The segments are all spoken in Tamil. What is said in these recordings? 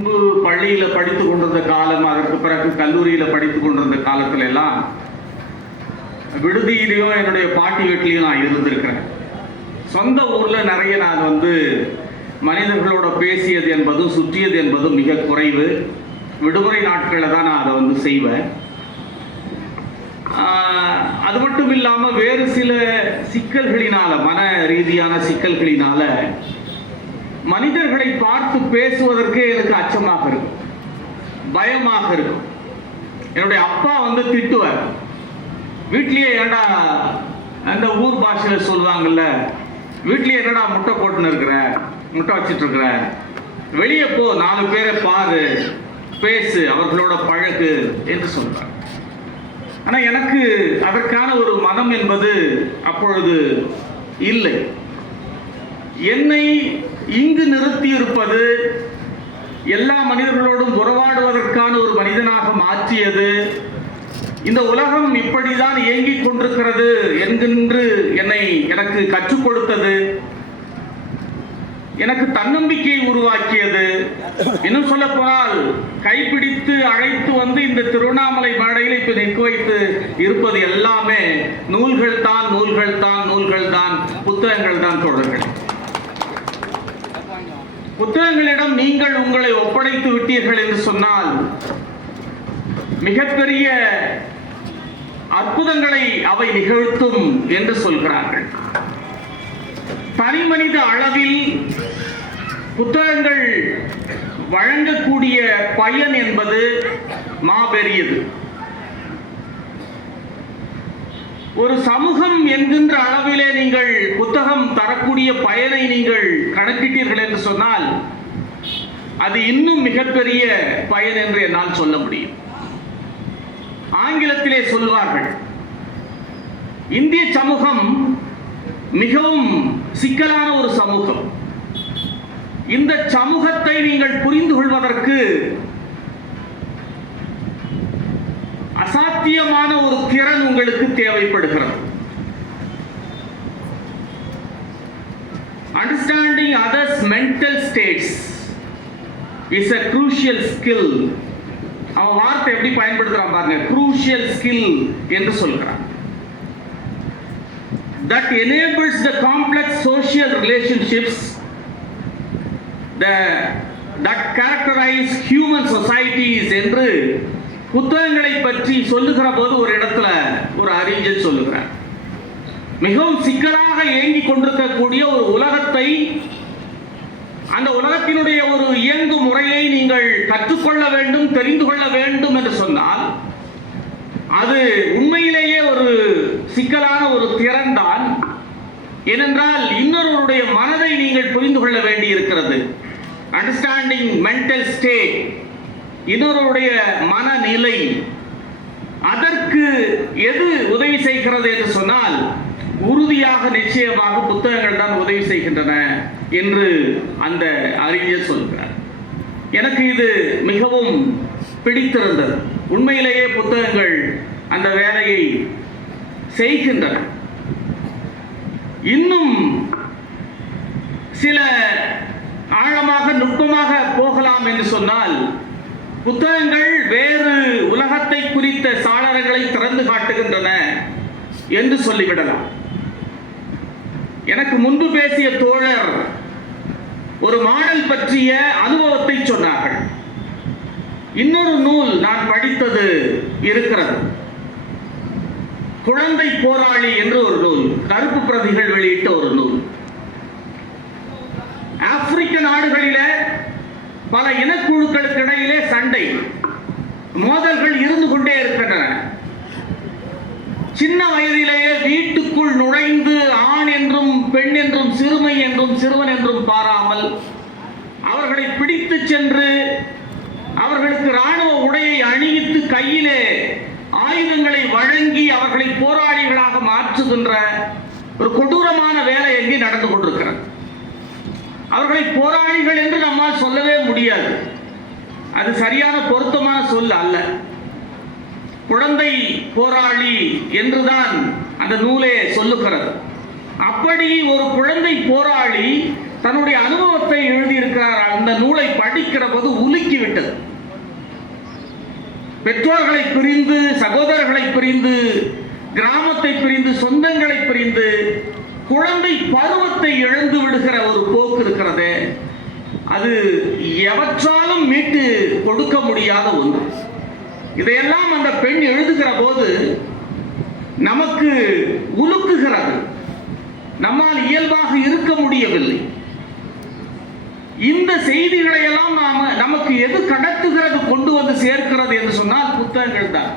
முன்பு பள்ளியில் படித்து கொண்டிருந்த காலம், அதற்கு பிறகு கல்லூரியில் படித்து கொண்டிருந்த காலத்துல எல்லாம் விடுதியிலையும் என்னுடைய பாட்டி வீட்டிலையும் நான் இருந்திருக்கிறேன். சொந்த ஊரில் நிறைய நான் மனிதர்களோட பேசியது என்பதும் சுற்றியது என்பதும் மிக குறைவு. விடுமுறை நாட்களில் தான் நான் அதை செய்வேன். அது மட்டும் இல்லாமல் வேறு சில சிக்கல்களினால, மன ரீதியான சிக்கல்களினால மனிதர்களை பார்த்து பேசுவதற்கு எனக்கு அச்சமாக இருக்கும், பயமாக இருக்கும். என்னுடைய அப்பா திட்டுவார், வீட்லேயே ஏடா அந்த ஊர் பாஷையில் சொல்லுவாங்கல்ல, வீட்லேயே என்னடா முட்டை போட்டுன்னு இருக்கிற, முட்டை வச்சுட்டு இருக்கிற, வெளியே போ, 4 பேரை பாரு, பேசு, அவர்களோட பழகு என்று சொல்றார். ஆனால் எனக்கு அதற்கான ஒரு மனம் என்பது அப்பொழுது இல்லை. என்னை இங்கு நிறுத்தி இருப்பது, எல்லா மனிதர்களோடும் உறவாடுவதற்கான ஒரு மனிதனாக மாற்றியது, இந்த உலகம் இப்படிதான் இயங்கிக் கொண்டிருக்கிறது என்கின்ற எனக்கு கற்றுக் கொடுத்தது, எனக்கு தன்னம்பிக்கையை உருவாக்கியது. இன்னும் சொல்ல போனால் கைப்பிடித்து அழைத்து இந்த திருவண்ணாமலை மேடையில் இப்ப நிற்க வைத்து இருப்பது எல்லாமே நூல்கள் தான், நூல்கள் தான், நூல்கள் தான், புத்தகங்கள் தான் தோழர்கள். புத்தகங்களிடம் நீங்கள் உங்களை ஒப்படைத்து விட்டீர்கள் என்று சொன்னால் மிகப்பெரிய அற்புதங்களை அவை நிகழ்த்தும் என்று சொல்கிறார்கள். தனி மனித அளவில் புத்தகங்கள் வழங்கக்கூடிய பயன் என்பது மாபெரியது. ஒரு சமூகம் என்கின்ற அளவிலே நீங்கள் புத்தகம் தரக்கூடிய பயனை நீங்கள் கணக்கிட்டீர்கள் என்று சொன்னால் அது இன்னும் மிகப்பெரிய பயன் என்று என்னால் சொல்ல முடியும். ஆங்கிலத்திலே சொல்வார்கள், இந்திய சமூகம் மிகவும் சிக்கலான ஒரு சமூகம். இந்த சமூகத்தை நீங்கள் புரிந்து கொள்வதற்கு அசாத்தியமான ஒரு திறன் உங்களுக்கு தேவைப்படுகிறது. Understanding others' mental states is a crucial skill. அவன் வார்த்தை எப்படி பயன்படுத்துறான் பாருங்க, crucial skill என்று சொல்கிறான். That enables the complex social relationships that characterize human societies என்று புத்தகங்களை பற்றி சொல்லுகிற போது ஒரு இடத்துல ஒரு அறிஞர் சொல்லுகிறார், மிகவும் சிக்கலாக இயங்கிக் கொண்டிருக்கக்கூடிய ஒரு உலகத்தை, அந்த உலகத்தினுடைய ஒரு இயங்கு முறையை நீங்கள் கற்றுக்கொள்ள வேண்டும், தெரிந்து கொள்ள வேண்டும் என்று சொன்னால் அது உண்மையிலேயே ஒரு சிக்கலான ஒரு திறன் தான். ஏனென்றால் இன்னொருவருடைய மனதை நீங்கள் புரிந்து கொள்ள வேண்டி இருக்கிறது. அண்டர்ஸ்டாண்டிங் மென்டல் ஸ்டேட், இன்னொருவருடைய மனநிலை, அதற்கு எது உதவி செய்கிறது என்று சொன்னால் உறுதியாக நிச்சயமாக புத்தகங்கள் தான் உதவி செய்கின்றன என்று அந்த அறிஞர் சொல்கிறார். எனக்கு இது மிகவும் பிடித்திருந்தது. உண்மையிலேயே புத்தகங்கள் அந்த வேலையை செய்கின்றன. இன்னும் சில ஆழமாக நுட்பமாக போகலாம் என்று சொன்னால் புத்தகங்கள் வேறு உலகத்தை குறித்த சாளரங்களை திறந்து காட்டுகின்றன என்று சொல்லிவிடலாம். எனக்கு முன்பு பேசிய தோழர் ஒரு மாடல் பற்றிய அனுபவத்தை சொன்னார்கள். இன்னொரு நூல் நான் படித்தது இருக்கிறது, குழந்தை போராளி என்று ஒரு நூல், கருப்பு பிரதிகள் வெளியிட்ட ஒரு நூல். ஆப்பிரிக்க நாடுகளிலே பல இனக்குழுக்களுக்கு இடையிலே சண்டை, மோதல்கள் இருந்து கொண்டே இருக்கின்றன. சின்ன வயதிலேயே வீட்டுக்குள் நுழைந்து ஆண் என்றும் பெண் என்றும் சிறுமை என்றும் சிறுவன் என்றும் பாராமல் அவர்களை பிடித்து சென்று அவர்களுக்கு இராணுவ உடையை அணிவித்து கையிலே ஆயுதங்களை வழங்கி அவர்களை போராளிகளாக மாற்றுகின்ற ஒரு கொடூரமான வேலை எங்கே நடந்து கொண்டிருக்கிறது. அவர்களை போராளிகள் என்று நம்மால் சொல்லவே முடியாது, அது சரியான பொருத்தமான சொல் அல்ல. குழந்தை போராளி என்றுதான் அந்த நூலே சொல்லுகிறது. அப்படி ஒரு குழந்தை போராளி தன்னுடைய அனுபவத்தை எழுதியிருக்கிறார். அந்த நூலை படிக்கிற போது உலுக்கி விட்டது. பெற்றோர்களை பிரிந்து, சகோதரர்களை பிரிந்து, கிராமத்தை பிரிந்து, சொந்தங்களை பிரிந்து, குழந்தை பருவத்தை இழந்து விடுகிற ஒரு போக்கு இருக்கிறதே, அது எவற்றாலும் மீட்டு கொடுக்க முடியாத ஒன்று. இதையெல்லாம் அந்த பெண் எழுதுகிற போது நமக்கு உலுக்குகிறது. நம்மால் இயல்பாக இருக்க முடியவில்லை. இந்த செய்திகளை எல்லாம் நமக்கு எது கடத்துகிறது, கொண்டு வந்து சேர்க்கிறது என்று சொன்னால் புத்தகங்கள் தான்.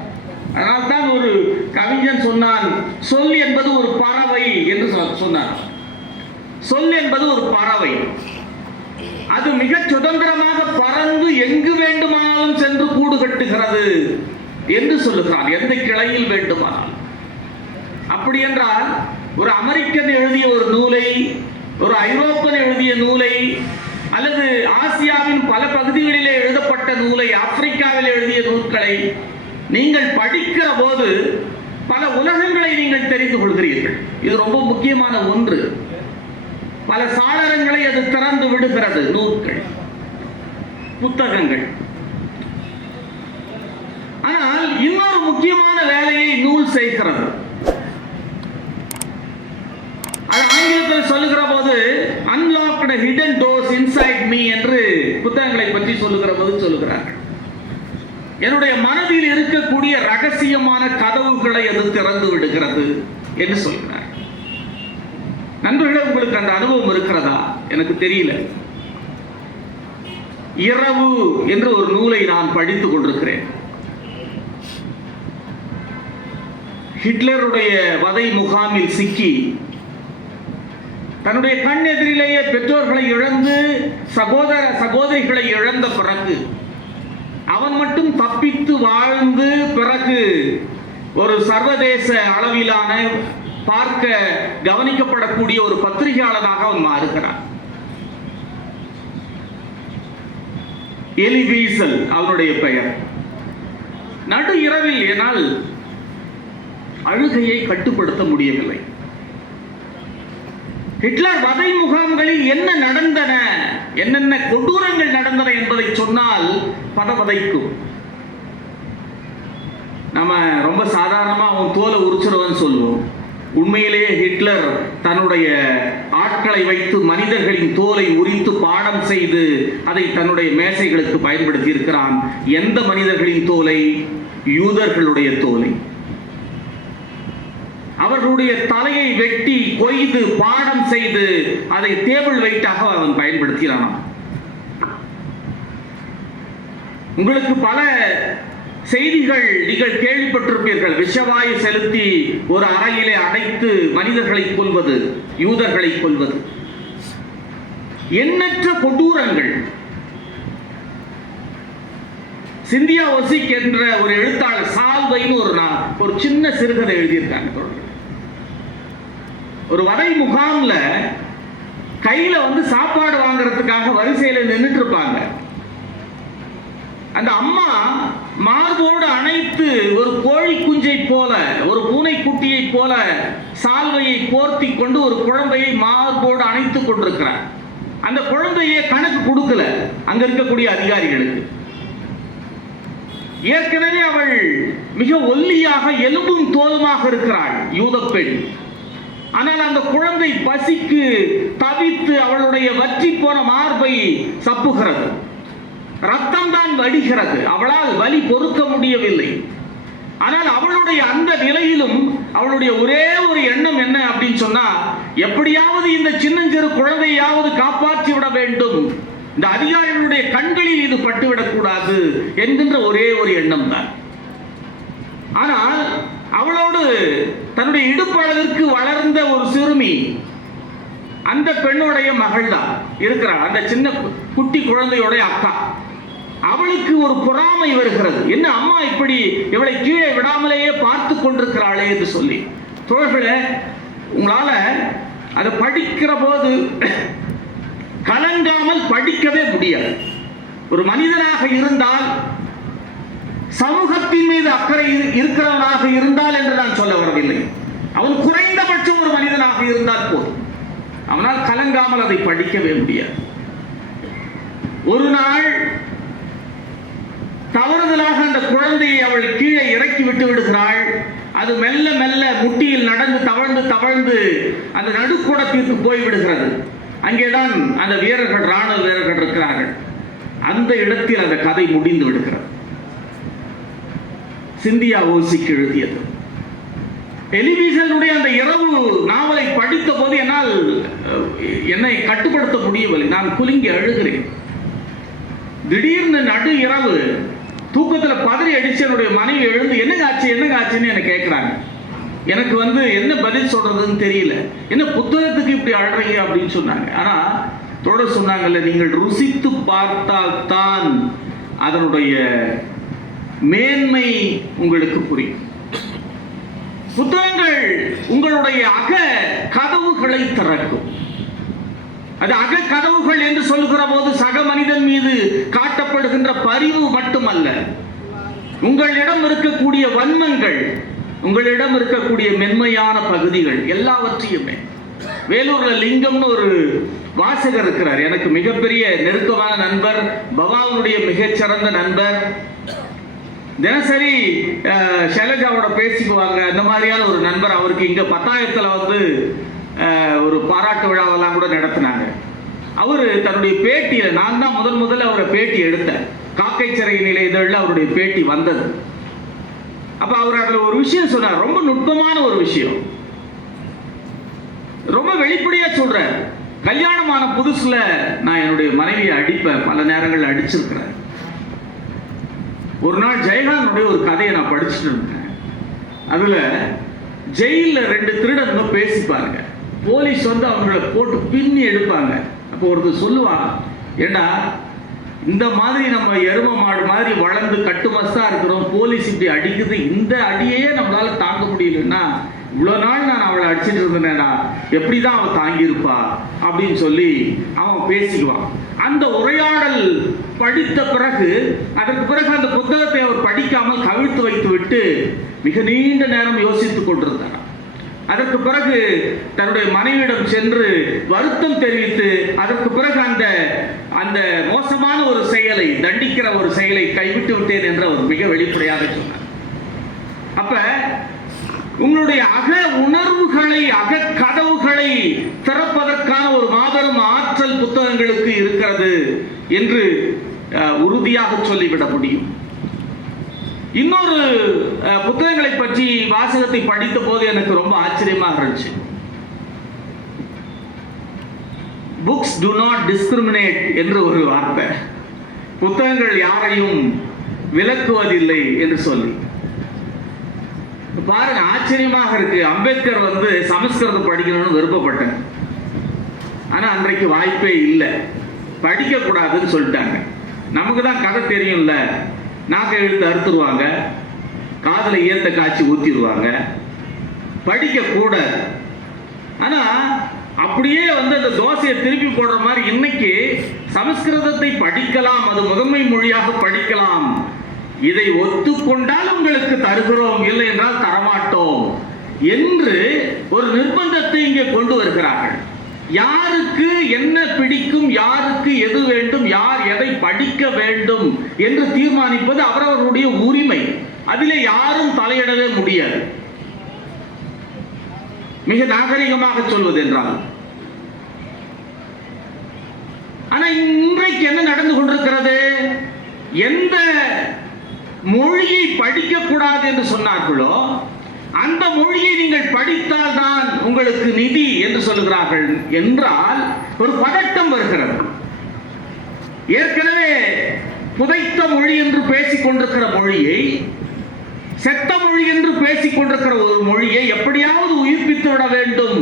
அதனால்தான் ஒரு கவிஞன் சொன்னான், சொல் என்பது ஒரு பறவை என்று சொன்னான். சொல் என்பது ஒரு பறவை. அது மிக சுதந்திரமாக பறந்து எங்கு வேண்டுமானாலும் சென்று கூடு கட்டுகிறது என்று சொல்லுகிறான், எந்த கிளையில் வேண்டுமானாலும். அப்படி என்றால் ஒரு அமெரிக்கன் எழுதிய ஒரு நூலை, ஒரு ஐரோப்பன் எழுதிய நூலை, அல்லது ஆசியாவின் பல பகுதிகளிலே எழுதப்பட்ட நூலை, ஆப்பிரிக்காவில் எழுதிய நூல்களை நீங்கள் படிக்கிற போது பல உலகங்களை நீங்கள் தெரிந்து கொள்கிறீர்கள். இது ரொம்ப முக்கியமான ஒன்று. பல சாளரங்களை அது திறந்து விடுகிறது. நூல்கள், புத்தகங்கள். ஆனால் இன்னொரு முக்கியமான வேலையை நூல் செய்கிறது. அது ஆங்கிலத்தில் சொல்லுகிற போது unlocked hidden doors inside me என்று புத்தகங்களை பற்றி சொல்லுகிற போது சொல்லுகிறார்கள். என்னுடைய மனதில் இருக்கக்கூடிய ரகசியமான கதவுகளை அது திறந்து விடுகிறது என்று சொல்கிறார். நண்பர்களே, உங்களுக்கு அந்த அனுபவம் இருக்கிறதா? எனக்கு தெரியல. இரவு என்று ஒரு நூலை நான் படித்துக் கொண்டிருக்கிறேன். ஹிட்லருடைய வதை முகாமில் சிக்கி தன்னுடைய கண் எதிரிலேயே பெற்றோர்களை இழந்து, சகோதர சகோதரிகளை இழந்த பிறகு அவன் மட்டும் தப்பித்து வாழ்ந்து, பிறகு ஒரு சர்வதேச அளவிலான பார்க்க கவனிக்கப்படக்கூடிய ஒரு பத்திரிகையாளராக அவன் மாறுகிறான். எலி வீசல் அவனுடைய பெயர். நடு இரவில் என்னால் அழுகையை கட்டுப்படுத்த முடியவில்லை. ஹிட்லர் வதை முகாம்களில் என்ன நடந்தன, என்னென்ன கொடூரங்கள் நடந்தன என்பதை சொன்னால் பதவதைக்கும். நம்ம ரொம்ப சாதாரணமா அவன் தோலை உரிச்சிருவன்னு சொல்லுவோம். உண்மையிலேயே ஹிட்லர் தன்னுடைய ஆட்களை வைத்து மனிதர்களின் தோலை உரித்து பாடம் செய்து அதை தன்னுடைய மேசைகளுக்கு பயன்படுத்தி இருக்கிறான். எந்த மனிதர்களின் தோலை? யூதர்களுடைய தோலை. அவர்களுடைய தலையை வெட்டி கொய்து பாடம் செய்து அதை டேபிள் வெயிட்டாக அவன் பயன்படுத்தினான். உங்களுக்கு பல செய்திகள் நீங்கள் கேள்விப்பட்டிருப்பீர்கள். விஷவாயு செலுத்தி ஒரு அறையிலே அடைத்து மனிதர்களை கொல்வது, யூதர்களை கொல்வது, எண்ணற்ற கொடூரங்கள். சிந்தியா ஒசிக் என்ற ஒரு எழுத்தாளர் சால்வைன்னு ஒரு சின்ன சிறுகதை எழுதியிருக்காங்க. ஒரு வதை முகாம்ல கையில சாப்பாடு வாங்குறதுக்காக வரிசையில நின்றுட்டு இருப்பாங்க. அந்த அம்மா மார்போடு அணைத்து ஒரு கோழி குஞ்சை போல, ஒரு பூனை குட்டியை போல சால்வையை போர்த்தி கொண்டு ஒரு குழந்தையை மார்போடு அணைத்துக் கொண்டிருக்கிறார். அந்த குழந்தையை கணக்கு கொடுக்கல அங்க இருக்கக்கூடிய அதிகாரிகளுக்கு. ஏற்கனவே அவள் மிக ஒல்லியாக எலும்பும் தோலுமாக இருக்கிறாள், யூத பெண். ஆனால் அந்த குழந்தை பசிக்கு தவித்து அவளுடைய வற்றி போன மார்பை சப்புகிறது. ரத்தம் தான் வடிகிறது. அவளால் வலி பொறுக்க முடியவில்லை. ஆனால் அவளுடைய அந்த நிலையிலும் அவளுடைய ஒரே ஒரு எண்ணம் என்ன அப்படின்னு சொன்னா, எப்படியாவது இந்த சின்னஞ்சிறு குழந்தையாவது காப்பாற்றி விட வேண்டும், இந்த அதிகாரிகளுடைய கண்களில் இது பட்டுவிடக் கூடாது என்கின்ற ஒரே ஒரு எண்ணம் தான். ஆனால் அவளோடு தன்னுடைய இடுப்பளவிற்கு வளர்ந்த ஒரு சிறுமி, அந்த பெண்ணுடைய மகள் தான் இருக்கிறாள், அந்த சின்ன குட்டி குழந்தையோடைய அக்கா. அவளுக்கு ஒரு பொறாமை வருகிறது. என்ன அம்மா இப்படி இவளை கீழே விடாமலேயே பார்த்து கொண்டிருக்கிறாளே என்று சொல்லி. தோழர்களே, உங்களால அதை படிக்கிற போது கலங்காமல் படிக்கவே முடியாது. ஒரு மனிதனாக இருந்தால், சமூகத்தின் மீது அக்கறை இருக்கிறவனாக இருந்தால் என்று நான் சொல்ல வரவில்லை, அவன் குறைந்தபட்சம் ஒரு மனிதனாக இருந்தால் போதும். அவனால் கலங்காமல் அதை படிக்கவே முடியாது. ஒரு நாள் தவறுதலாக அந்த குழந்தையை அவள் கீழே இறக்கி விட்டு விடுகிறாள். அது மெல்ல மெல்ல முட்டியில் நடந்து தவழ்ந்து தவழ்ந்து அந்த நடுக்கூடத்திற்கு போய்விடுகிறது. அங்கேதான் அந்த வீரர்கள், ராணுவ வீரர்கள் இருக்கிறார்கள். அந்த இடத்தில் அந்த கதை முடிந்து விடுகிறது. சிந்தியா ஓசிக்கு எழுதியது. டெலிவிஷனுடைய அந்த இரவு நாவலை படித்த போது என்னால் என்னை கட்டுப்படுத்த முடியவில்லை. நான் குலுங்கி அழுகிறேன். திடீர்னு நடு இரவு தூக்கத்தில் பதறி அடிச்சு என்னுடைய மனைவி எழுந்து என்னங்க ஆச்சுன்னு என்னை கேட்குறாங்க. எனக்கு என்ன பதில் சொல்றதுன்னு தெரியல. என்ன புத்தகத்துக்கு இப்படி அழுறீங்க அப்படின்னு சொன்னாங்க. ஆனா தொடர் சொன்னாங்கல்ல, நீங்கள் ருசித்து பார்த்தால் தான் அதனுடைய மேன்மை உங்களுக்கு புரியும். புத்தகங்கள் உங்களுடைய அக கதவுகளை திறக்கும். அது அக கதவுகள் என்று சொல்லுகிற போது சக மனிதன் மீது காட்டப்படுகின்ற பரிவு மட்டுமல்ல, உங்களிடம் இருக்கக்கூடிய வன்மங்கள், உங்களிடம் இருக்கக்கூடிய மென்மையான பகுதிகள் எல்லாவற்றையுமே. வேலூர்ல லிங்கம்னு ஒரு வாசகர் இருக்கிறார், எனக்கு மிகப்பெரிய நெருக்கமான நண்பர், பவாவுடைய மிகச்சிறந்த நண்பர். தினசரி ஷைலஜாவோட பேசிக்குவாங்க. அந்த மாதிரியான ஒரு நண்பர். அவருக்கு இங்க பத்தாயத்தில் ஒரு பாராட்டு விழாவெல்லாம் கூட நடத்தினாங்க. அவர் தன்னுடைய பேட்டியில, நான் தான் முதல்ல அவரை பேட்டி எடுத்தேன். காக்கை சிறை நிலை இதழில் அவருடைய பேட்டி வந்தது. அப்ப அவர் அதுல ஒரு விஷயம் சொன்னார், ரொம்ப நுட்பமான ஒரு விஷயம், ரொம்ப வெளிப்படையா சொல்றார். கல்யாணமான புதுசுல நான் என்னுடைய மனைவியை அடிப்பேன், பல நேரங்கள் அடிச்சிருக்கிறேன். ஒரு நாள் ஜெயகாந்தனுடைய ஒரு கதையை நான் படிச்சுட்டு இருந்தேன். அதுல ஜெயில 2 திருடனும் பேசிப்பாருங்க. போலீஸ் அவங்களை போட்டு பின்னி எடுப்பாங்க. அப்போ ஒருத்தர் சொல்லுவாங்க, ஏண்டா இந்த மாதிரி நம்ம எரும மாடு மாதிரி வளர்ந்து கட்டுமஸ்தா இருக்கிறோம், போலீஸ் இப்படி அடிக்குது, இந்த அடியே நம்மளால தாங்க முடியலன்னா இவ்வளோ நாள் நான் அவளை அடிச்சுட்டு இருந்தேன்டா, எப்படிதான் அவள் தாங்கியிருப்பா அப்படின்னு சொல்லி அவன் பேசிக்குவான். அந்த உரையாடல் படித்த பிறகு, அதற்கு பிறகு அந்த புத்தகத்தை அவர் படிக்காமல் கவிழ்த்து வைத்து விட்டு மிக நீண்ட நேரம் யோசித்துக் கொண்டிருந்தார். அதற்கு பிறகு தன்னுடைய மனைவியிடம் சென்று வருத்தம் தெரிவித்து, அதற்கு பிறகு அந்த மோசமான ஒரு செயலை, தண்டிக்கிற ஒரு செயலை கைவிட்டு விட்டேன் என்று அவர் மிக வெளிப்படையாக சொன்னார். அப்ப உங்களுடைய அக உணர்வுகளை, அக கதவுகளை திறப்பதற்கான ஒரு மாபெரும் ஆற்றல் புத்தகங்களுக்கு இருக்கிறது என்று உறுதியாக சொல்லிவிட முடியும். இன்னொரு புத்தகங்களை பற்றி வாசகத்தை படித்த போது எனக்கு ரொம்ப ஆச்சரியமாக இருந்துச்சு. புக்ஸ் டு நாட் டிஸ்கிரிமினேட் என்று ஒரு வார்த்தை. புத்தகங்கள் யாரையும் விலக்குவதில்லை என்று சொல்லி. பாருங்க, ஆச்சரியமாக இருக்கு. அம்பேத்கர் சமஸ்கிருதம் படிக்கணும்னு விருப்பப்பட்டாங்க. ஆனா அன்றைக்கு வாய்ப்பே இல்லை, படிக்க கூடாதுன்னு சொல்லிட்டாங்க. நமக்கு தான் கதை தெரியும்ல, நாக்கை இழுத்து அறுத்துருவாங்க, காதலை ஈயத்தை காய்ச்சி ஊத்திடுவாங்க, படிக்க கூட. ஆனா அப்படியே அந்த தோசையை திருப்பி போடுற மாதிரி இன்னைக்கு சமஸ்கிருதத்தை படிக்கலாம், அது முதன்மை மொழியாக படிக்கலாம், இதை ஒத்துக்கொண்டால் உங்களுக்கு தருகிறோம், இல்லை என்றால் தரமாட்டோம் என்று ஒரு நிர்பந்தத்தை இங்கே கொண்டு வருகிறார்கள். யாருக்கு என்ன பிடிக்கும், யாருக்கு எது வேண்டும், யார் எதை படிக்க வேண்டும் என்று தீர்மானிப்பது அவரவருடைய உரிமை. அதிலே யாரும் தலையிடவே முடியாது. மிக நாகரிகமாக சொல்வது என்றால். ஆனா இன்றைக்கு என்ன நடந்து கொண்டிருக்கிறது? எந்த மொழியை படிக்க கூடாது என்று சொன்னார்களோ அந்த மொழியை நீங்கள் படித்தால் தான் உங்களுக்கு நிதி என்று சொல்லுகிறார்கள் என்றால் ஒரு பதட்டம் வருகிறது. ஏற்கனவே புதைத்த மொழி என்று பேசிக் கொண்டிருக்கிற மொழியை, செத்த மொழி என்று பேசிக் கொண்டிருக்கிற ஒரு மொழியை எப்படியாவது உயிர்ப்பித்து விட வேண்டும்,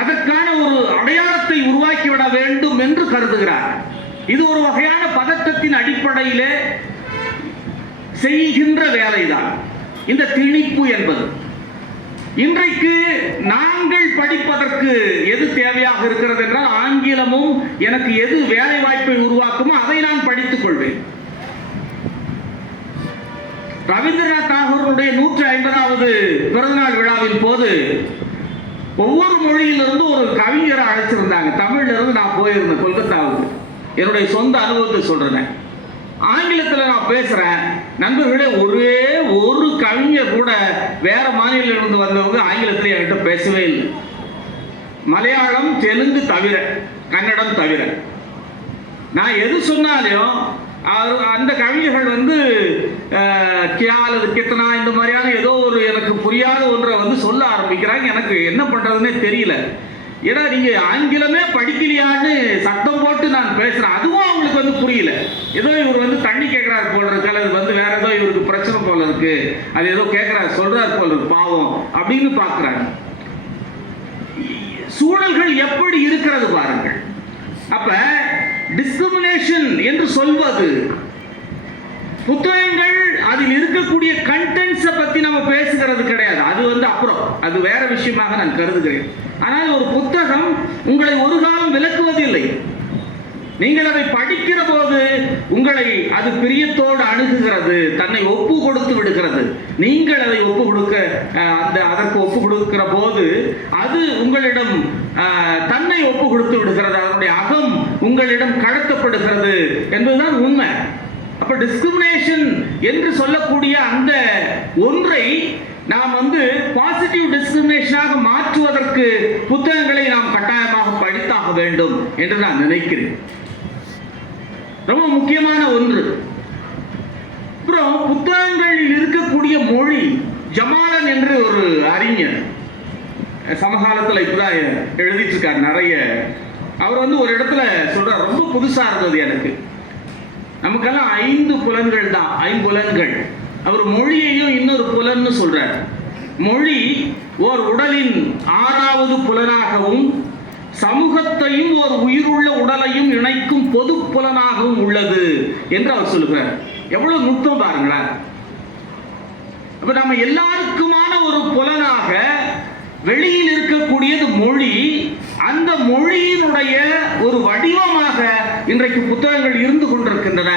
அதற்கான ஒரு அடையாளத்தை உருவாக்கிவிட வேண்டும் என்று கருதுகிறார். இது ஒரு வகையான பதட்டத்தின் அடிப்படையிலே செய்கின்ற வேலைதான் இந்த திணிப்பு என்பது. இன்றைக்கு நாங்கள் படிப்பதற்கு எது தேவையாக இருக்கிறது என்றால், ஆங்கிலமும் எனக்கு எது வேலை வாய்ப்பை உருவாக்குமோ அதை நான் படித்துக் கொள்வேன். ரவீந்திரநாத் தாகூருடைய 150வது பிறந்தநாள் விழாவின் போது ஒவ்வொரு மொழியிலிருந்து ஒரு கவிஞரை அழைச்சிருந்தாங்க. தமிழ்ல இருந்து நான் போயிருந்தேன் கொல்கத்தாவுக்கு, என்னுடைய சொந்த அனுபவத்தை சொல்றேன். ஆங்கிலத்தில் நான் பேசுறேன், நண்பர்களே ஒரே ஒரு கவிஞர் கூட வேற மாநிலத்தில் இருந்து வந்தவங்க ஆங்கிலத்தில் என்கிட்ட பேசவே இல்லை. மலையாளம், தெலுங்கு தவிர, கன்னடம் தவிர. நான் எது சொன்னாலும் அந்த கவிஞர்கள் வந்து கியா அல்லது கித்தனா இந்த மாதிரியான ஏதோ ஒரு எனக்கு புரியாத ஒன்றை வந்து சொல்ல ஆரம்பிக்கிறாங்க. எனக்கு என்ன பண்றதுன்னே தெரியல. ஏன்னா நீங்க ஆங்கிலமே படிக்கலையான்னு சத்தம் போட்டு நான் பேசுறேன், அதுவும் அவங்களுக்கு வந்து புரியல. ஏதோ இவர் வந்து தண்ணி கேட்கிறாரு போல இருக்கு, அல்லது வந்து வேற ஏதோ இவருக்கு பிரச்சனை போல இருக்கு, அது ஏதோ கேட்கிறாரு சொல்றாரு போல இருக்கு பாவம் அப்படின்னு பாக்குறாங்க. சூழல்கள் எப்படி இருக்கிறது பாருங்கள். அப்ப டிஸ்கிரிமினேஷன் என்று சொல்வது, புத்தகங்கள் அதில் இருக்கக்கூடிய கண்டென்ட்ஸை பத்தி நம்ம பேசுகிறது கிடையாது. அது வந்து அப்புறம், அது வேற விஷயமாக நான் கருதுகிறேன். ஆனால் ஒரு புத்தகம் உங்களை ஒரு காலம் விலக்குவதில்லை. நீங்கள் அதை படிக்கிற போது உங்களை அது பிரியத்தோடு அணுகுகிறது, தன்னை ஒப்பு கொடுத்து விடுகிறது. நீங்கள் அதை ஒப்பு கொடுக்க அதற்கு ஒப்பு கொடுக்கிற போது அது உங்களிடம் தன்னை ஒப்பு கொடுத்து விடுகிறது, அதனுடைய அகம் உங்களிடம் கடத்தப்படுகிறது என்பதுதான் உண்மை. அப்ப டிஸ்கிரிமினேஷன் என்று சொல்லக்கூடிய அந்த ஒன்றை நாம் வந்து பாசிட்டிவ் டிஸ்கிரிமினேஷனாக மாற்றுவதற்கு புத்தகங்களை நாம் கட்டாயமாக படித்தாக வேண்டும் என்று நான் நினைக்கிறேன். ரொம்ப முக்கியமான ஒன்று. அப்புறம் புத்தகங்களில் இருக்கக்கூடிய மொழி, ஜமாலன் என்று ஒரு அறிஞர் சமகாலத்தில் இப்பதான் எழுதிட்டு இருக்கார் நிறைய. அவர் வந்து ஒரு இடத்துல சொல்றார், ரொம்ப புதுசா இருந்தது எனக்கு. நமக்கெல்லாம் 5 புலன்கள் தான், 5 புலன்கள். அவர் மொழியையும் இன்னொரு புலன்னு சொல்றார். மொழி ஓர் உடலின் 6வது புலனாகவும் சமூகத்தையும் ஒரு உயிருள்ள உடலையும் இணைக்கும் பொது புலனாகவும் உள்ளது என்று அவர் சொல்லுகிறார். எவ்வளவு நுட்பம் பாருங்களேன். அப்ப நம்ம எல்லாருக்குமான ஒரு புலனாக வெளியில் இருக்கக்கூடியது மொழி. அந்த மொழியினுடைய ஒரு வடிவமாக இன்றைக்கு புத்தகங்கள் இருந்து கொண்டிருக்கின்றன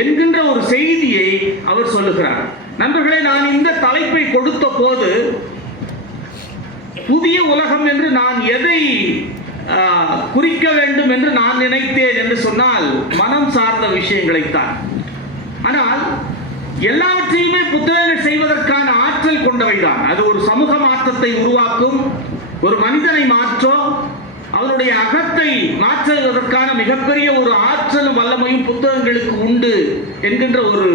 என்கின்ற ஒரு செய்தியை அவர் சொல்லுகிறார். நண்பர்களே, நான் இந்த தலைப்பை கொடுத்த போது புதிய உலகம் என்று நான் எதை குறிக்க வேண்டும் என்று நான் நினைத்தேன் என்று சொன்னால் மனம் சார்ந்த விஷயங்களைத்தான். ஆனால் எல்லாவற்றையுமே புத்தகங்கள் செய்வதற்கான ஆற்றல் கொண்டவைதான். அது ஒரு சமூக மாற்றத்தை உருவாக்கும், ஒரு மனிதனை மாற்றும், அவனுடைய அகத்தை மாற்றுவதற்கான மிகப்பெரிய ஒரு ஆற்றலும் வல்லமையும் புத்தகங்களுக்கு உண்டு என்கின்ற ஒரு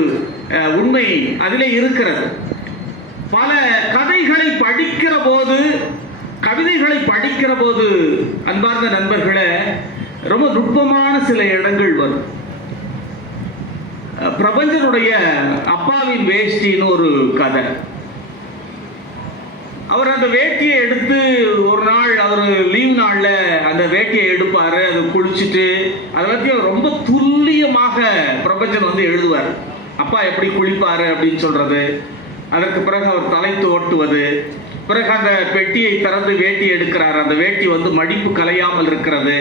உண்மை அதிலே இருக்கிறது. பல கதைகளை படிக்கிற போது, கவிதைகளை படிக்கிற போது அன்பார்ந்த நண்பர்களே, ரொம்ப நுட்பமான சில இடங்கள் வரும். பிரபஞ்சனுடைய அப்பாவின் வேஷ்டின்னு ஒரு கதை. அவர் அந்த வேட்டியை எடுத்து ஒரு நாள், அவர் லீவ் நாளில் அந்த வேட்டியை எடுப்பார், அதை குளிச்சுட்டு அதை பற்றி ரொம்ப துல்லியமாக பிரபஞ்சன் வந்து எழுதுவார். அப்பா எப்படி குளிப்பார் அப்படின்னு சொல்றது, அதற்கு பிறகு அவர் தலைத்து ஓட்டுவது, பிறகு அந்த பெட்டியை திறந்து வேட்டி எடுக்கிறார், அந்த வேட்டி வந்து மடிப்பு கலையாமல் இருக்கிறது,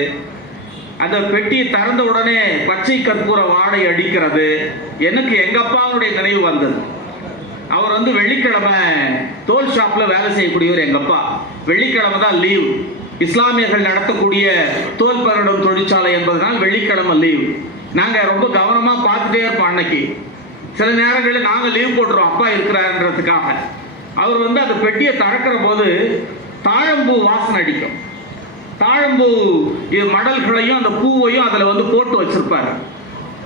அந்த பெட்டியை திறந்த உடனே பச்சை கற்பூர வாடை அடிக்கிறது. எனக்கு எங்க அப்பாவுடைய நினைவு வந்தது. அவர் வந்து வெள்ளிக்கிழமை தோல் ஷாப்ல வேலை செய்யக்கூடியவர் எங்க அப்பா. வெள்ளிக்கிழமை தான் லீவ். இஸ்லாமியர்கள் நடத்தக்கூடிய தோல் பதனிடும் தொழிற்சாலை என்பதனால் வெள்ளிக்கிழமை லீவ். நாங்க ரொம்ப கவனமா பார்த்துட்டே இருப்போம். அன்னைக்கு சில நேரங்களில் நாங்க லீவ் போட்டுறோம் அப்பா இருக்கிறாருன்றதுக்காக. அவர் வந்து அந்த பெட்டியை திறக்கிற போது தாழம்பூ வாசனை அடிக்கும். தாழம்பூ மடல்களையும் அந்த பூவையும் அதில் வந்து போட்டு வச்சிருப்பார்.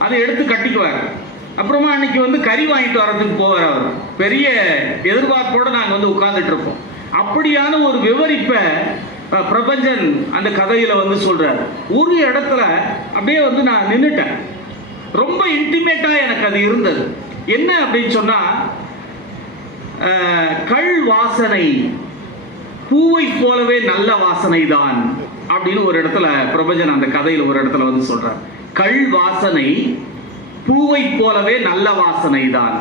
அதை எடுத்து கட்டிக்குவார். அப்புறமா அன்னைக்கு வந்து கறி வாங்கிட்டு வர்றதுக்கு போவார். அவர் பெரிய எதிர்பார்ப்போடு நாங்கள் வந்து உட்கார்ந்துட்டு இருப்போம். அப்படியான ஒரு விவரிப்பை பிரபஞ்சன் அந்த கதையில வந்து சொல்றார். ஒரு இடத்துல அப்படியே வந்து நான் நின்றுட்டேன். ரொம்ப இன்டிமேட்டா எனக்கு அது இருந்தது. என்ன அப்படின்னு சொன்னா, கள் வாசனை பூவை போலவே நல்ல வாசனை தான் அப்படின்னு ஒரு இடத்துல பிரபஞ்சன் அந்த கதையில ஒரு இடத்துல வந்து சொல்றார். கள் வாசனை பூவை போலவே நல்ல வாசனை தான்.